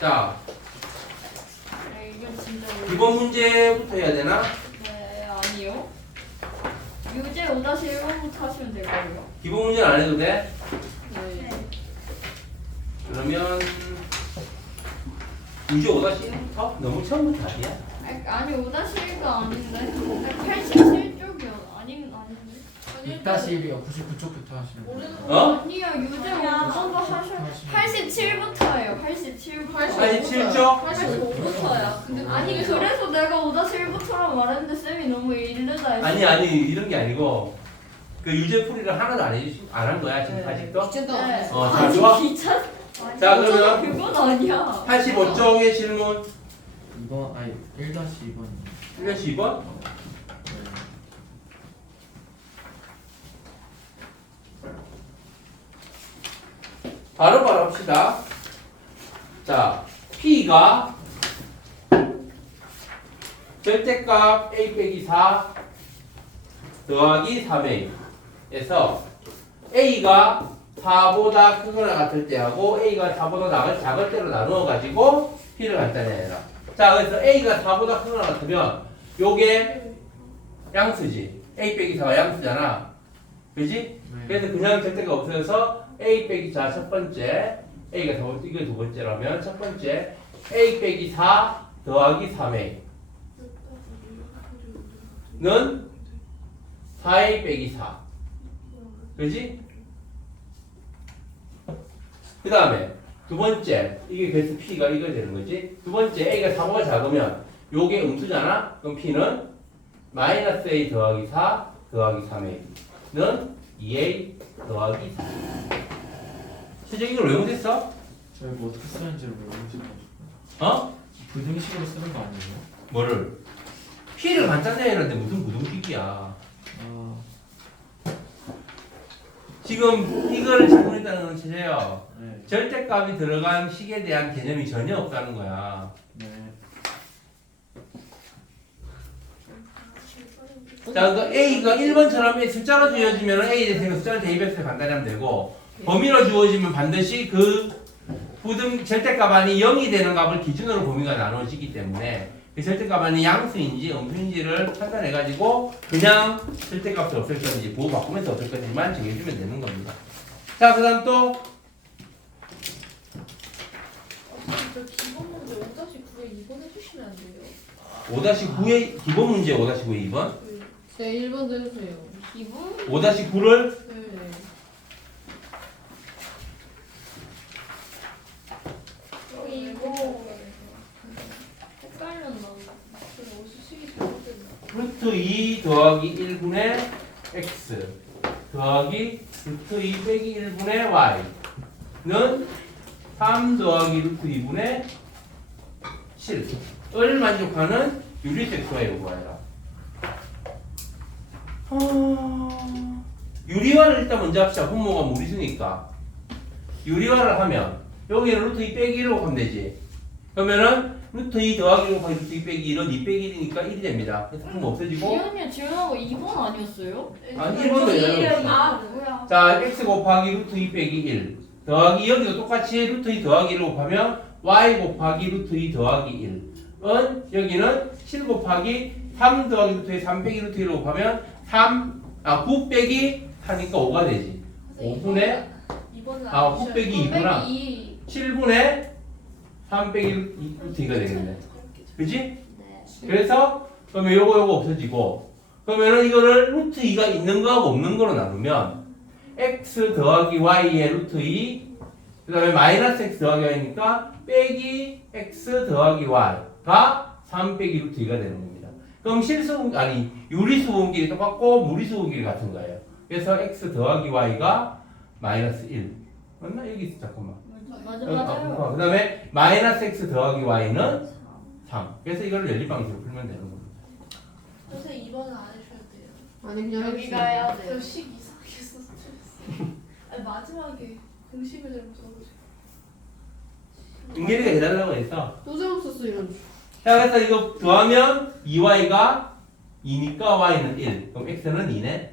자, 네, 이건 진짜 어려워. 기본 문제부터 해야 되나? 네, 아니요. 유제 5-1번부터 하시면 될 거예요. 기본 문제는 안 해도 돼? 네. 그러면 문제 5-1부터? 너무 처음부터 아니야? 아니 5-1가 아닌데 87쪽이요. 아닌데. 6-1이요 99쪽부터 하시면 돼요. 모르는 어? 아니요 유제 5번도 하셔. 87부터예요. 87부터. 87쪽? 85부터야. 근데 아니 그래서 내가 5-1부터라고 말했는데 쌤이 너무 이르다 했어. 아니 이런 게 아니고 그 유제풀이를 하나도 안 한 거야 지금 아직도? 귀찮다. 네. 자, 아니, 좋아. 귀찮. 자, 그러면 그건 아니야. 85쪽의 질문 2번 아니 1-2번 1-2번? 바로바로 합시다. 자, P가 절대값 A 빼기 4 더하기 3A에서 A가 4보다 크거나 같을 때하고 A가 4보다 작을 때로 나누어 가지고 P를 간단해라. 자, 그래서 A가 4보다 크거나 같으면 요게 양수지. A 빼기 4가 양수잖아. 그지? 네. 그래서 그냥 절대가 없어져서 A 빼기 4 첫 번째, A가 이거 두 번째라면 첫 번째 A 빼기 4 더하기 3A는 4A 빼기 4. 그지? 그 다음에 두 번째, 이게 그래서 P가 이거 되는 거지. 두 번째 A가 4보다 작으면 요게 음수잖아. 그럼 P는 마이너스 A 더하기 4 더하기 3A는 2A 더하기 4. 최재 이걸 왜 못했어? 저희 뭐 어떻게 쓰는지를 모르겠어요. 어? 부등식으로 쓰는 거 아니에요? 뭐를? P를 간단히 했는데 무슨 부등식이야. 아, 지금 이거를 질문했다는 건 최재야. 네. 절대값이 들어간 식에 대한 개념이 전혀 없다는 거야. 네. 자, 그 A가 1번처럼 숫자로 주어지면 A에 대해서 숫자를 대입해서 간단히 하면 되고 범위로 주어지면 반드시 그 부등 절대값 안이 0이 되는 값을 기준으로 범위가 나눠지기 때문에 그 절대값 안이 양수인지 음수인지를 판단해가지고 그냥 절대값이 없을 건지 부호 바꾸면서 없을 건지만 정해주면 되는 겁니다. 자, 그 다음 또 저 기본 문제 5-9에 2번 해주시면 안 돼요? 5-9의 기본 문제 5-9의 2번 네 1번도 해주세요. 기분? 5-9를 네. 이거 헷갈렸나? 수식이 잘못됐나? 루트 2 더하기 1분의 x 더하기 루트 2 빼기 1분의 y는 3 더하기 루트 2분의 7을 만족하는 유리색소의 요구하여라. 유리화를 일단 먼저 합시다. 분모가 무리수니까. 유리화를 하면 여기는 루트 2 빼기 1로 하면 되지. 그러면은 루트 2 더하기 1 곱하기 루트 2 빼기 1은 2 빼기 1이니까 1이 됩니다. 그래서 분모 없어지고 지훈이 지훈하고 2번 아니었어요? 아니 1번도 되잖아. 아 뭐야? 자, x 곱하기 루트 2 빼기 1 더하기 여기도 똑같이 루트 2 더하기 1을 곱하면 y 곱하기 루트 2 더하기 1은 여기는 7 곱하기 3 더하기 루트 2 3 빼기 루트 1을 곱하면 9 빼기 4니까 5가 되지. 5분의 9 빼기 2구나. 7분의 3 빼기 루트 2가 되겠네. 그지? 네. 그래서 그러면 요거 없어지고 그러면은 이거를 루트 2가 있는 거하고 없는 거로 나누면 x 더하기 y의 루트 2 그 다음에 마이너스 x 더하기 y니까 빼기 x 더하기 y가 3 빼기 루트 2가 되는 겁니다. 그럼 유리수분끼리 똑같고 무리수분끼리 같은 거예요. 그래서 x 더하기 y가 마이너스 1 맞나? 여기 있어 잠깐만. 맞아요. 그 다음에 마이너스 x 더하기 y는 3. 그래서 이걸 연립방식으로 풀면 되는 겁니다. 선생님 2번은 안 해줘야 돼요. 아니 그냥 여기가 해야 돼. 저식 이상하게 스트레스. 아니 마지막에 공식을 잘못 써가지고. 은결이가 해달라고 했어. 또 잘못 썼어 이런. 자, 그래서 이거 더하면 2y가 2니까 y는 1. 그럼 x는 2네.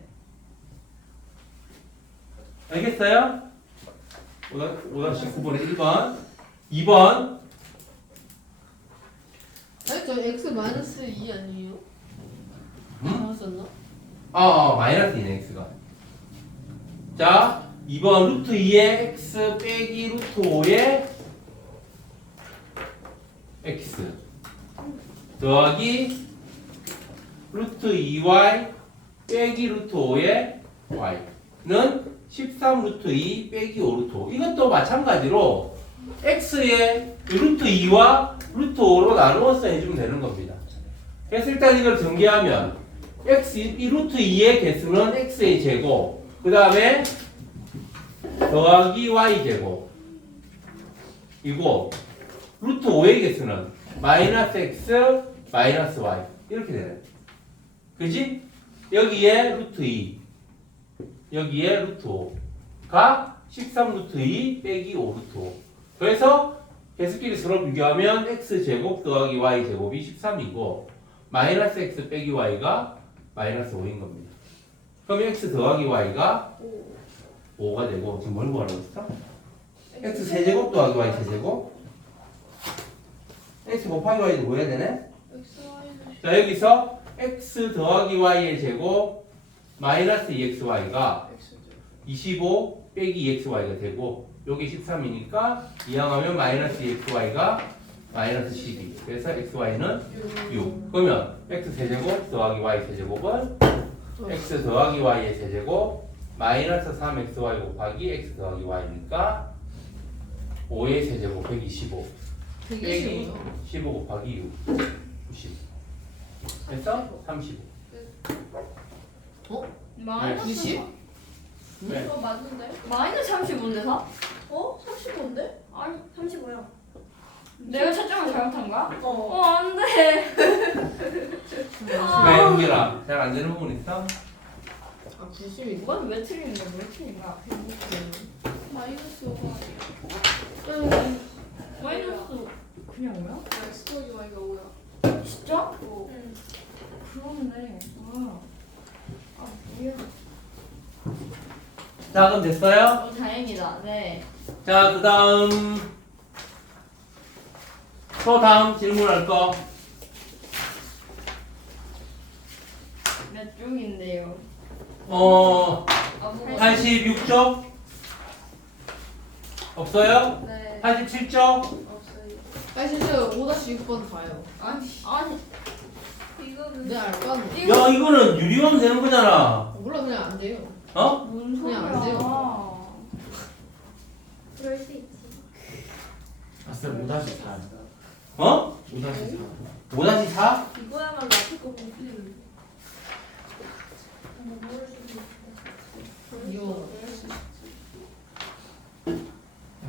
알겠어요? 5-19번에 1번. 2번. 아니 저 x 마이너스 2 아니에요? 잘못 썼나? 마이너스 2네, x가. 자, 2번 루트 2의 x 빼기 루트 5의 x 더하기 루트 2y 빼기 루트 5의 y는 13 루트 2 빼기 5 루트 5. 이것도 마찬가지로 x의 루트 2와 루트 5로 나누어서 해주면 되는 겁니다. 그래서 일단 이걸 전개하면 이 루트 2의 개수는 x의 제곱 그 다음에 더하기 y 제곱 이고 루트 5의 개수는 마이너스 x 마이너스 y 이렇게 되네. 그지? 여기에 루트 2 여기에 루트 5가 13 루트 2 빼기 5 루트 5. 그래서 개수끼리 서로 비교하면 x제곱 더하기 y제곱이 13이고 마이너스 x 빼기 y가 마이너스 5인 겁니다. 그럼 x 더하기 y가 5가 되고 지금 뭘 구하라고 했어? x 세제곱 더하기 y 세제곱 x 곱하기 y도 구해야 되네? 자 여기서 x 더하기 y의 제곱 마이너스 2xy가 25 빼기 2xy가 되고 요게 13이니까 이항하면 마이너스 2xy가 마이너스 12 그래서 xy는 6 그러면 x 세제곱 더하기 y 세제곱은 x 더하기 y의 세제곱 마이너스 3xy 곱하기 x 더하기 y니까 5의 세제곱 125 빼기 15 곱하기 6 90 그래서 35 마이너스 20? 네. 맞는데? 마이너스 35인데 4? 35인데? 아니 35야. 내가 채점을 잘못한 거야? 어. 안 돼. 왜 은결아 잘 안 되는 부분 있어? 아 90이 이건 왜 틀린 거야? 왜 틀린 거야? 마이너스 5가 아니야. 마이너스 그냥 뭐야? x 더하기 y가 5야. 진짜? 응. 그러네. 뭐야? 자 그럼 됐어요? 다행이다. 네. 자, 그 다음 또 다음 질문할 거 몇 쪽인데요? 86쪽 없어요? 네. 87쪽 없어요. 아 진짜 5-6번 가요. 아니 이거는 내 알바 야 이거는 유리하면 되는 거잖아. 몰라 몰라 그냥 안 돼요. 어? 뭔 그냥 안 소리야. 그럴 수 있지. 아쌤 5-4 어? 5-4 5-4? 이거야말로 앞에 거 못 틀리는데. 모를 수도 있고. 이거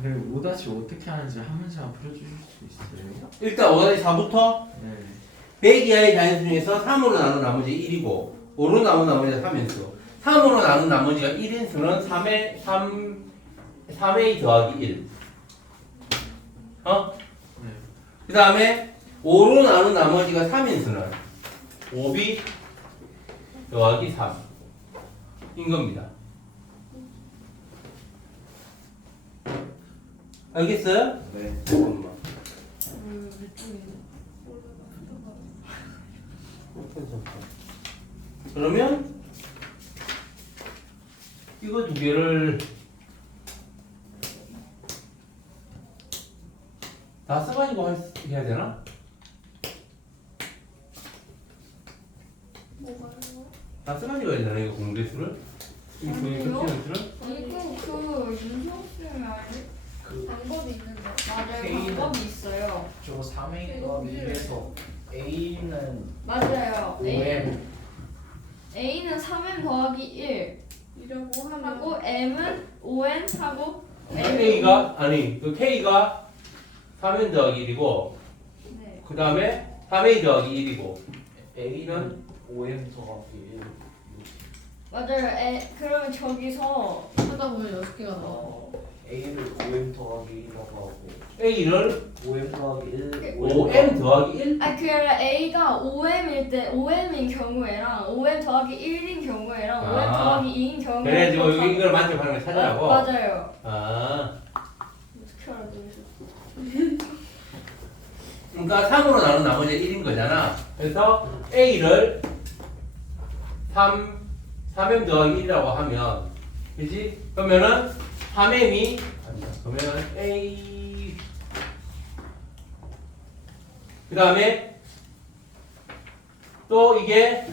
그리고 5-5 어떻게 하는지 한 문제만 풀어주실 수 있어요? 일단 5-4부터 네 100 이하의 자연수 중에서 3으로 나눈 나머지 1이고 5로 나눈 나머지가 3인수 3으로 나눈 나머지가 1인수는 3a 더하기 1 어? 네. 그 다음에 5로 나눈 나머지가 3인수는 5b 더하기 3인 겁니다. 알겠어요? 네. 잠깐만. 그러면 이거 두 개를 다 써가지고 해야 되나? 뭐가요? 다 써가지고 해야 되나 이거 공대수를? 이 아니요. 수를? 이거 윤성쌤이 알지? 방법이 있는데. 맞아요. K는- 방법이 있어요. 저 3A 더하기 1에서 A는 맞아요. 5M A는 3M 더하기 1 이라고 하면 하고 M은 5M 하고 K가 아니 그 K가 3n 더하기 1이고 네. 그 다음에 3a 더하기 1이고 A는 5M 더하기 1 맞아요. 그러면 저기서 하다 보면 6개가 나와. A를 5M 더하기 1이라고 하고 A를 5M 더하기 1 5m 더하기 1? 그게 아니라 A가 5M일 때 5M인 경우에랑 5M 더하기 1인 경우에랑 5M 아. 더하기 2인 경우에 그래가지고 이걸 만족하는 걸 찾으라고? 맞아요. 아 어떻게 알아들으셨어? 그러니까 3으로 나눈 나머지 1인 거잖아. 그래서 A를 3m 더하기 1이라고 하면 그지? 그러면은 3m이 그러면 A 그 다음에 또 이게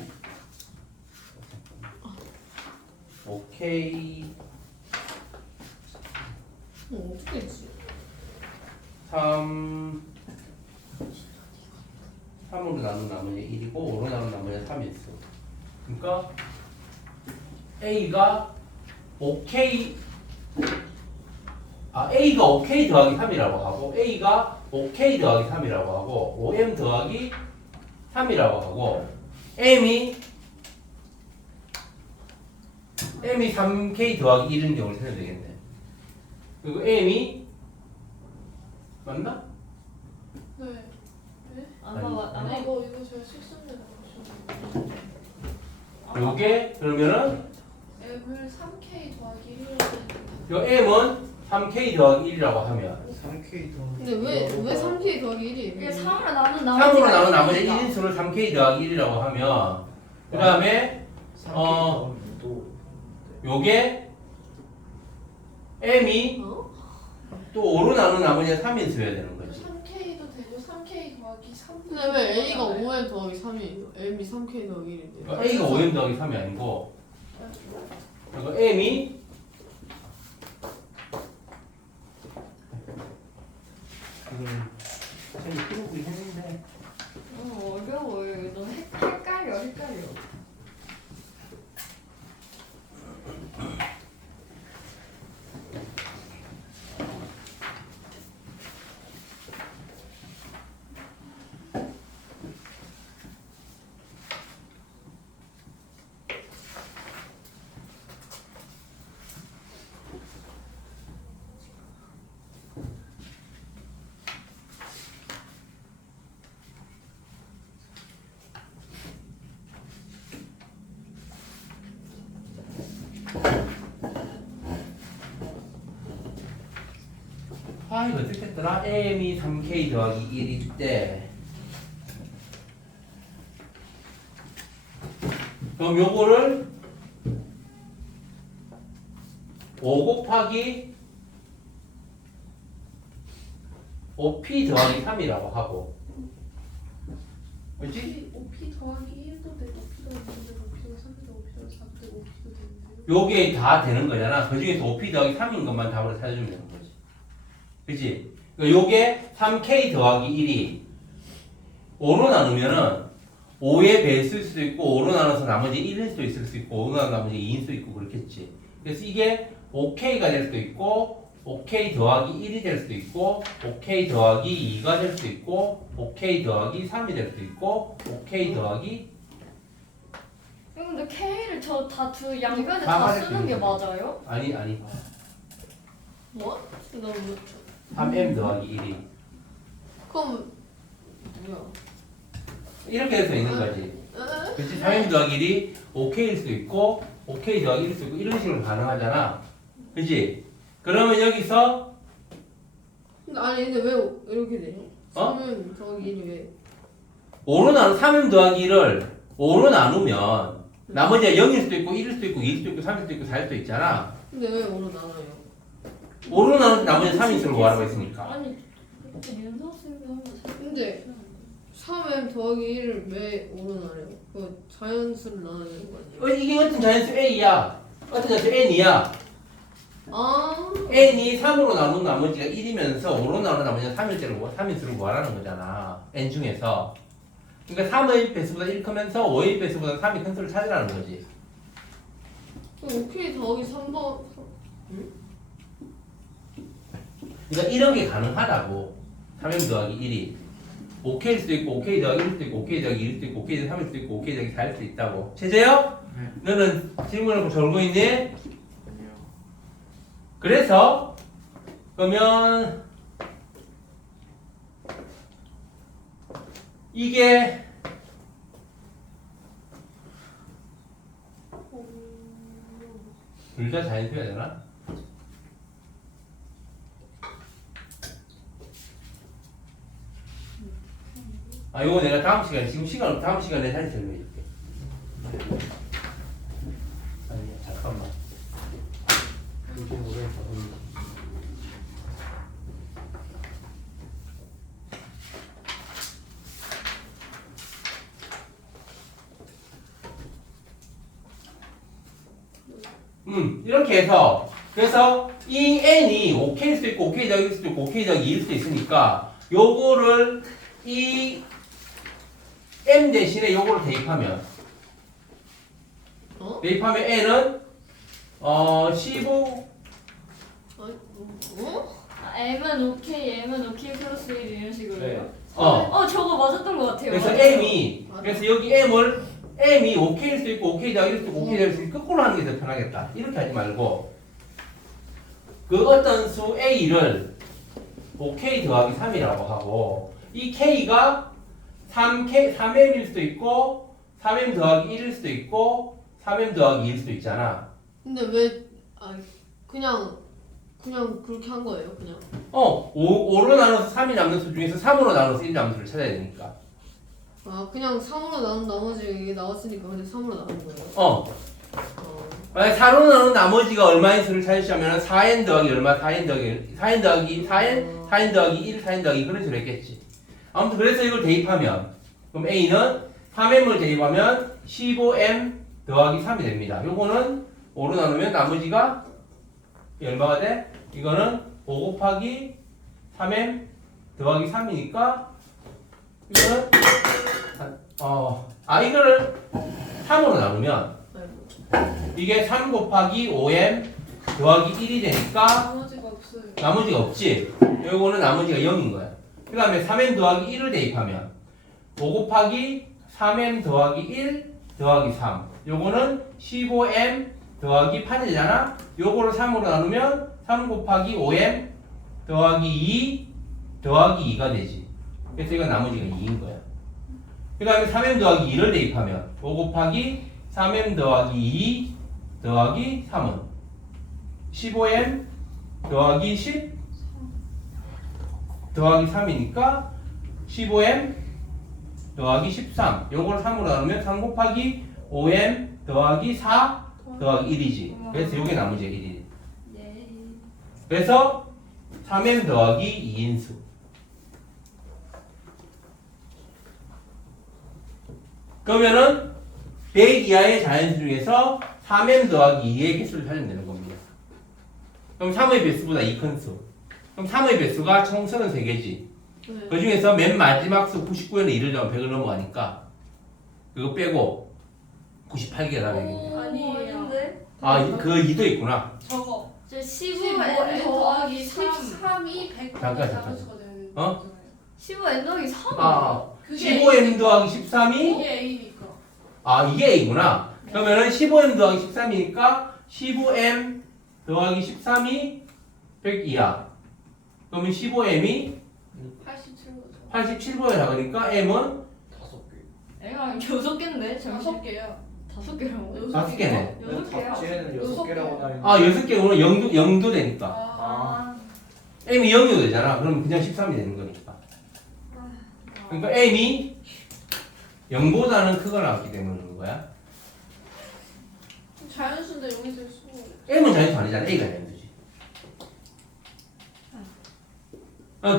오케이 어떻게 했지? 3으로 나눈 나머지 1이고 5로 나눈 나머지 3이 있어. 그러니까 A가 OK A가 OK 더하기 3이라고 하고 A가 OK 더하기 3이라고 하고 5M 더하기 3이라고 하고 M이 3K 더하기 1인 경우를 찾아야 되겠네. 그리고 M이 맞나? 네. 아마 아니 이거 제가 실수인데 나오셨는데. 요게 그러면은 M을 3K 더하기 1이라고 요 M은 3K 더하기 1이라고 하면 3K 더하기 근데 왜 3K 더하기 이게 1이? 3으로 나눈 3으로 나머지가 나눈 나머지 있으니까. 1인수를 3K 더하기 1이라고 하면 그 다음에 3K 어. 더하기 또 요게 M이 어? 또 5로 나눈 나머지가 3인수여야 되는 거지. 3K도 되고 3K 더하기 3. 근데 왜 A가 5M 더하기 3이에요? M이 3K 더하기 1인데. 그러니까 A가 5M 더하기 3이 아니고 그리고 M이 지금 풀어보기 했는데 어려워요. 너무 헷갈려. 이거 어떻게 했더라? M이 3K 더하기 1일 때 그럼 요거를 5 곱하기 5P 더하기 3이라고 하고 그렇지? 5P 더하기 1도 되고 5P 더하기 2도 되고 5P 더하기 3도 되고 5P 더하기 4도 되고 5P 요게 다 되는 거잖아. 그 중에서 5p 더하기 3인 것만 답으로 찾아주면 되는 거지. 그치? 그러니까 요게 3k 더하기 1이 5로 나누면은 5의 배일 수도 있고 5로 나눠서 나머지 1일 수도 있을 수 있고 5로 나눠서 나머지 2일 수도 있고 그렇겠지. 그래서 이게 5k가 될 수도 있고 5k 더하기 1이 될 수도 있고 5k 더하기 2가 될 수도 있고 5k 더하기 3이 될 수도 있고 5k 더하기 근데 K를 저 다 두 양변에 다 다 맞을 쓰는 게 수 맞아요? 아니 뭐? 나 뭐? 3m 더하기 1이 그럼 뭐야? 이렇게 될 수 있는 거지. 그치? 3m 더하기 1이 5k일 수도 있고 5k 더하기 1일 수도 있고 이런 식으로 가능하잖아. 그치? 그러면 여기서 근데 아니 근데 왜 이렇게 돼요? 어? 3은 더하기 1이 왜? 5로 나누 3m 더하기 1을 5로 나누면 나머지가 0일 수도 있고 1일 수도 있고 2일 수도 있고 3일 수도 있고 4일 수도 있잖아. 근데 왜 5로 나눠요? 5로 나누면 나머지 3일 수를 구하라고 했으니까. 아니 그때 윤서 쌤이 한거 근데 3m 더하기 1을 왜 5로 나눠요? 그 자연수를 나눠야 되는 거 아니에요? 이게 어떤 자연수 A야. 어떤 자연수 N이야. 아 N이 3으로 나눈 나머지가 1이면서 5로 나눈 나머지가 3일수를 구하라는 거잖아. N 중에서. 그러니까 3의 배수보다 1 크면서 5의 배수보다 3이 큰 수를 찾으라는 거지. 그럼 5K 더하기 3번 그러니까 이런 게 가능하다고. 3m 더하기 1이 5K일 수도 있고 5K 더하기 1일 수도 있고 5K 더하기 2일 수도 있고 5K 더하기 3일 수도 있고 5K 더하기 4일 수도 있다고. 최재요? 네. 너는 질문을 적고 있니? 아니요. 그래서 그러면 이게 둘 다 자연수야 되나? 아, 요거 내가 다음 시간에, 지금 시간, 다음 시간에 다시 설명해 줄게. 아니, 잠깐만. 이게 뭐가 있어? 이렇게 해서, 그래서 이 n이 5k일 수도 있고, 5k 더하기 1일 수도 있고, 5k 더하기 2일 수도 있으니까, 요거를 이 m 대신에 요거를 대입하면, 어? 대입하면 n은 15 어? M은 OK, M은 OK 플러스 1 이런 식으로요? 어. 저거 맞았던 것 같아요. 그래서 맞아요. m이 그래서 여기 m이 5k일 수도 있고 5k 더하기 1일 수도 있고 5k 더하기 1일 수도 있고 거꾸로 하는 게 더 편하겠다. 이렇게 하지 말고 그 어떤 수 a를 5k 더하기 3이라고 하고 이 k가 3m일 수도 있고 3m 더하기 1일 수도 있고 3m 더하기 2일 수도 있잖아. 근데 왜 그냥 그렇게 한 거예요 그냥 5로 나눠서 3이 남는 수 중에서 3으로 나눠서 1 남는 수를 찾아야 되니까. 아 그냥 3으로 나눈 나머지 이게 나왔으니까 그냥 3으로 나눈 거예요? 어. 만약 4로 나눈 나머지가 얼마인 수를 찾으시면 4n 더하기 얼마, 4n 더하기 4n 더하기 4n, 4n 더하기 1, 4n 더하기 그런 식으로 했겠지. 아무튼 그래서 이걸 대입하면 그럼 A는 3m을 대입하면 15m 더하기 3이 됩니다. 요거는 5로 나누면 나머지가 얼마가 돼? 이거는 5 곱하기 3m 더하기 3이니까 이거는 이거를 3으로 나누면 이게 3 곱하기 5m 더하기 1이 되니까 나머지가 없어요. 나머지가 없지. 요거는 나머지가 0인 거야. 그 다음에 3m 더하기 1을 대입하면 5 곱하기 3m 더하기 1 더하기 3 요거는 15m 더하기 8이 되잖아. 요거를 3으로 나누면 3 곱하기 5m 더하기 2 더하기 2가 되지. 그래서 이건 나머지가 2인 거야. 그 다음에 3m 더하기 2를 대입하면 5 곱하기 3m 더하기 2 더하기 3은 15m 더하기 10 더하기 3이니까 15m 더하기 13 요걸 3으로 나누면 3 곱하기 5m 더하기 4 더하기 1이지. 그래서 요게 나머지가 1이지. 네. 그래서 3m 더하기 2인수. 그러면은 100 이하의 자연수 중에서 3m 더하기 2의 개수를 찾으면 되는 겁니다. 그럼 3의 배수보다 2큰 수. 그럼 3의 배수가 총 33개지. 네. 그 중에서 맨 마지막 수 99에는 2를 넣으면 100을 넘어가니까 그거 빼고 98개가 답이겠네. 아니에요. 아닌데? 그 2도 있구나. 저거 저 15 15n n 더하기 3 13이 100 잠깐. 작은수가 되는 어? 거잖아요. 15n 더하기 3 그게 15m 더하기 13이 이게 A니까. 이게 A구나. 그러면은 15m 더하기 13이니까 15m 더하기 13이 100이야. 그러면 15m이 87거죠. 87보다 작으니까 m은 5개. 애가 6개인데? 잠시 5개야. 5개라고? 5개네. 6개야 쟤는 6개라고 다니는. 6개면 0도 되니까. 아 m이 0이 되잖아. 그럼 그냥 13이 되는 거니까. 그러니까 m이 0보다는 크거나 같기 때문에 그런 거야. 자연수인데 용이 될 수가 없어. m은 자연수 아니잖아. a가 자연수지.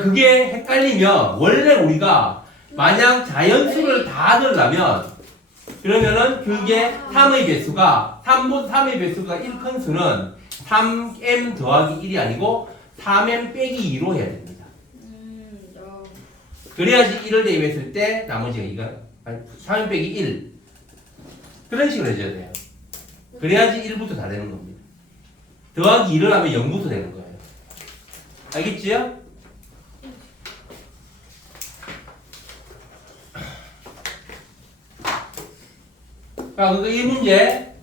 그게 헷갈리면 원래 우리가 만약 자연수를 다 넣으려면 그러면은 그게 3의 배수가 3의 배수가 1큰 수는 3m 더하기 1이 아니고 3m 빼기 2로 해야 됩니다. 그래야지 1을 대입했을 때 나머지가 2가 3m 빼기 1 그런 식으로 해줘야 돼요. 그래야지 1부터 다 되는 겁니다. 더하기 2를 하면 0부터 되는 거예요. 알겠지요? 그러니까 이 문제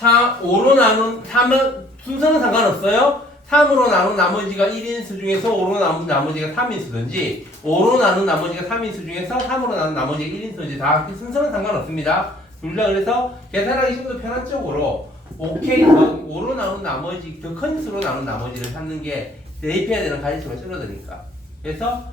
5로 나눈 3은 순서는 상관없어요. 3으로 나눈 나머지가 1인수 중에서 5로 나눈 나머지가 3인수든지 5로 나눈 나머지가 3인수 중에서 3으로 나눈 나머지가 1인수든지 다 순서는 상관없습니다. 둘 다 그래서 계산하기 좀 더 편한 쪽으로 오케이 5로 나눈 나머지 더 큰 수로 나눈 나머지를 찾는 게 대입해야 되는 가지수가 줄어드니까. 그래서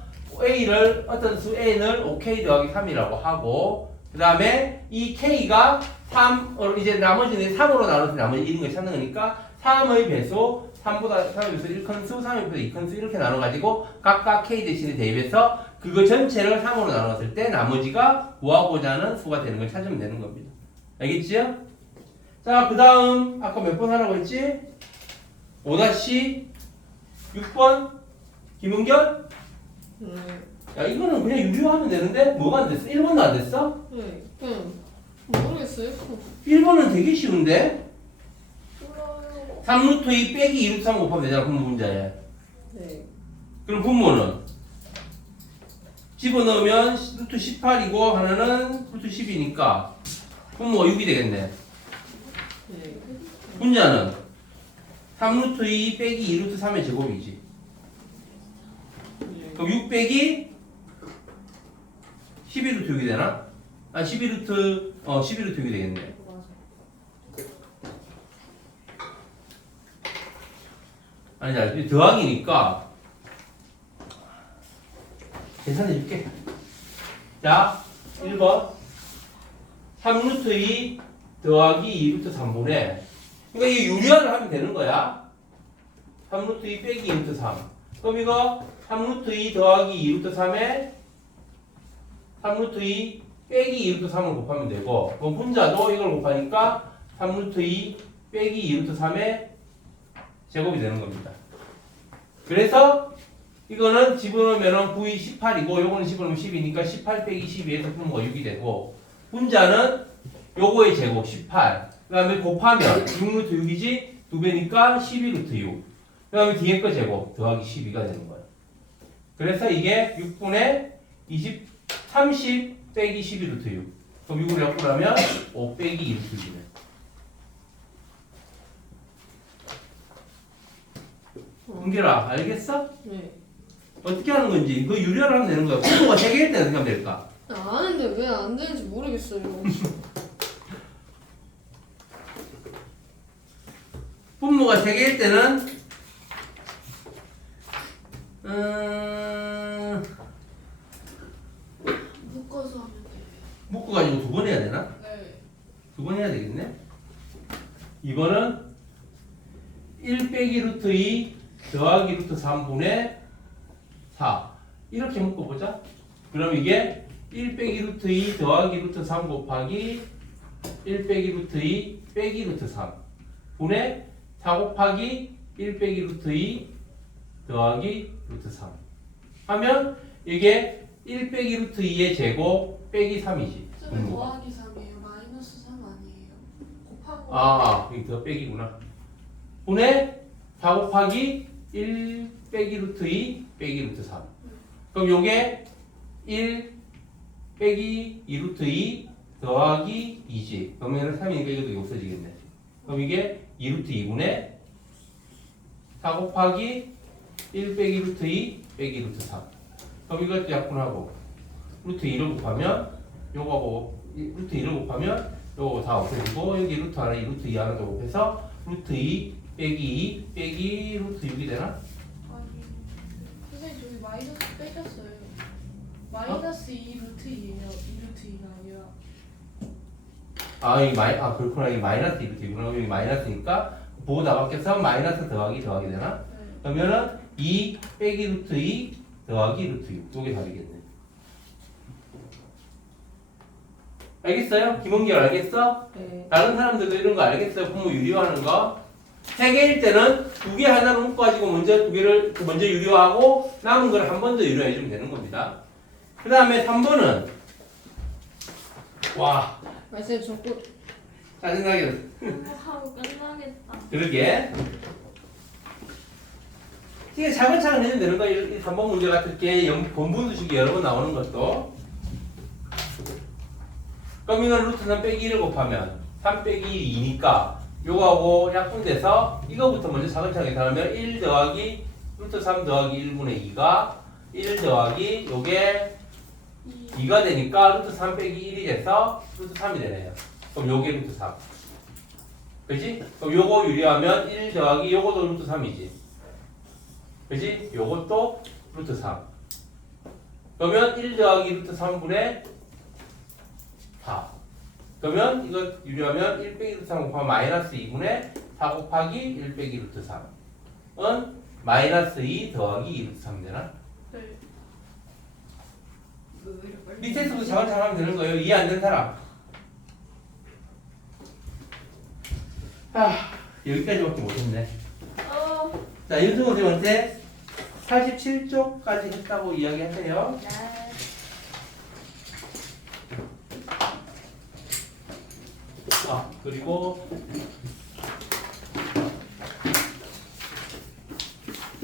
A를 어떤 수 N을 OK 더하기 3이라고 하고 그 다음에 이 K가 3, 이제 나머지는 3으로 나눠서 나머지 1인 걸 찾는 거니까 3의 배수, 3보다 3의 배수 1큰 수, 3의 배수 2큰 수 이렇게 나눠가지고 각각 K 대신에 대입해서 그거 전체를 3으로 나눴을 때 나머지가 구하고자 하는 수가 되는 걸 찾으면 되는 겁니다. 알겠지요? 자, 그 다음 아까 몇 번 하라고 했지? 5-6번 김은결? 네. 야 이거는 그냥 유리화하면 되는데 뭐가 안 됐어? 1번도 안 됐어? 네. 모르겠어요. 1번은 되게 쉬운데? 몰라요. 3루트 2 빼기 2루트 3 곱하면 되잖아 분모 분자에. 네. 그럼 분모는? 집어넣으면 루트 18이고 하나는 루트 10이니까 분모가 6이 되겠네. 네. 분자는 3루트 2 빼기 2루트 3의 제곱이지. 네. 그럼 6 빼기 12루트 6이 되나? 12루트 6이 되겠네. 아니다, 더하기니까 계산해줄게. 자, 1번 3루트 2 더하기 2루트 3분의 그러니까 이 유리화를 하면 되는 거야. 3루트 2 빼기 2루트 3 그럼 이거 3루트 2 더하기 2루트 3에 3루트 2 빼기 2루트 3을 곱하면 되고 그럼 분자도 이걸 곱하니까 3루트 2 빼기 2루트 3의 제곱이 되는 겁니다. 그래서 이거는 집어넣으면 9이 18이고 요거는 집어넣으면 10이니까 18 빼기 12에서 분모가 6이 되고 분자는 요거의 제곱 18 그 다음에 곱하면 6루트 6이지 2배니까 12루트 6 그 다음에 뒤에 거 제곱 더하기 12가 되는 거예요. 그래서 이게 6분의 30 빼기 12루트 6 그럼 6으로 역분하면 5 빼기 2루트 6이네. 은결아 알겠어? 네. 어떻게 하는 건지 이거 유리화를 하면 되는 거야. 분모가 3개일 때는 어떻게 하면 될까? 아는데 왜 안 되는지 모르겠어요. 분모가 3개일 때는 묶어서 하면 돼. 묶어가지고 2번 해야 되나? 네. 2번 해야 되겠네. 이번은 1 빼기 루트 2 더하기 루트 3분의 4 이렇게 묶어보자. 그럼 이게 1 빼기 루트 2 더하기 루트 3 곱하기 1 빼기 루트 2 빼기 루트 3 분의 4 곱하기 1 빼기 루트 2 더하기 루트 3 하면 이게 1 빼기 루트 2의 제곱 빼기 3이지. 쌤 더하기 3이에요. 마이너스 3 아니에요. 곱하고. 여기 더 빼기구나. 분의 4 곱하기 1 빼기 루트 2 빼기 루트 3. 그럼 요게 1 빼기 2 루트 2 더하기 2지. 그러면 3이니까 이것도 없어지겠네. 그럼 이게 2 루트 2분의 4 곱하기 1 빼기 루트 2 빼기 루트 3. 그럼 이것도 약분하고 루트 2를 곱하면 요거하고 루트 2를 곱하면 요거 다 없어지고 여기 루트 하나, 루트 2 하나 더 곱해서 루트 2 빼기 2 빼기 루트 6이 되나? 아니, 선생님 저기 마이너스 빼셨어요. 마이너스 2 루트 2예요. 2 루트 2가 아니라. 그렇구나. 이 마이너스 2 루트 2구나. 여기 마이너스니까 보고 다 바뀌어서 마이너스 더하기 되나? 네. 그러면은 2 빼기 루트 2 더하기 루트 6. 요게 답이겠네. 알겠어요? 김원결 알겠어? 네. 다른 사람들도 이런 거 알겠어요? 부모 유리화하는 거? 3개일 때는 2개 하나를 묶어가지고 먼저 2개를 먼저 유리화하고 남은 걸 한 번 더 유리화해주면 되는 겁니다. 그 다음에 3번은 와 말씀 자꾸 짜증나게 하고 끝나겠다. 그러게 이게 차근차근 해주면 되는 거야. 이 3번 문제 같은 게 번분수식이 여러 번 나오는 것도. 그럼 이건 루트 3 빼기 1을 곱하면 3 빼기 2니까 요거하고 약분돼서 이거부터 먼저 차근차근 계산하면 1 더하기 루트 3 더하기 1분의 2가 1 더하기 요게 2가 되니까 루트 3 빼기 1이 돼서 루트 3이 되네요. 그럼 요게 루트 3. 그지? 그럼 요거 유리하면 1 더하기 요거도 루트 3이지. 그지? 요것도 루트 3. 그러면 1 더하기 루트 3분의 4. 그러면 이거 유리하면 1 빼기 루트 3 곱하면 마이너스 2분의 4 곱하기 1 빼기 루트 3은 마이너스 2 더하기 2 루트 3 되나? 네. 밑에서부터 차근차근 하면 되는 거예요. 이해 안 되는 사람? 여기까지밖에 못했네. 자, 윤승호 선생님한테 87쪽까지 했다고 이야기하세요. 네. 그리고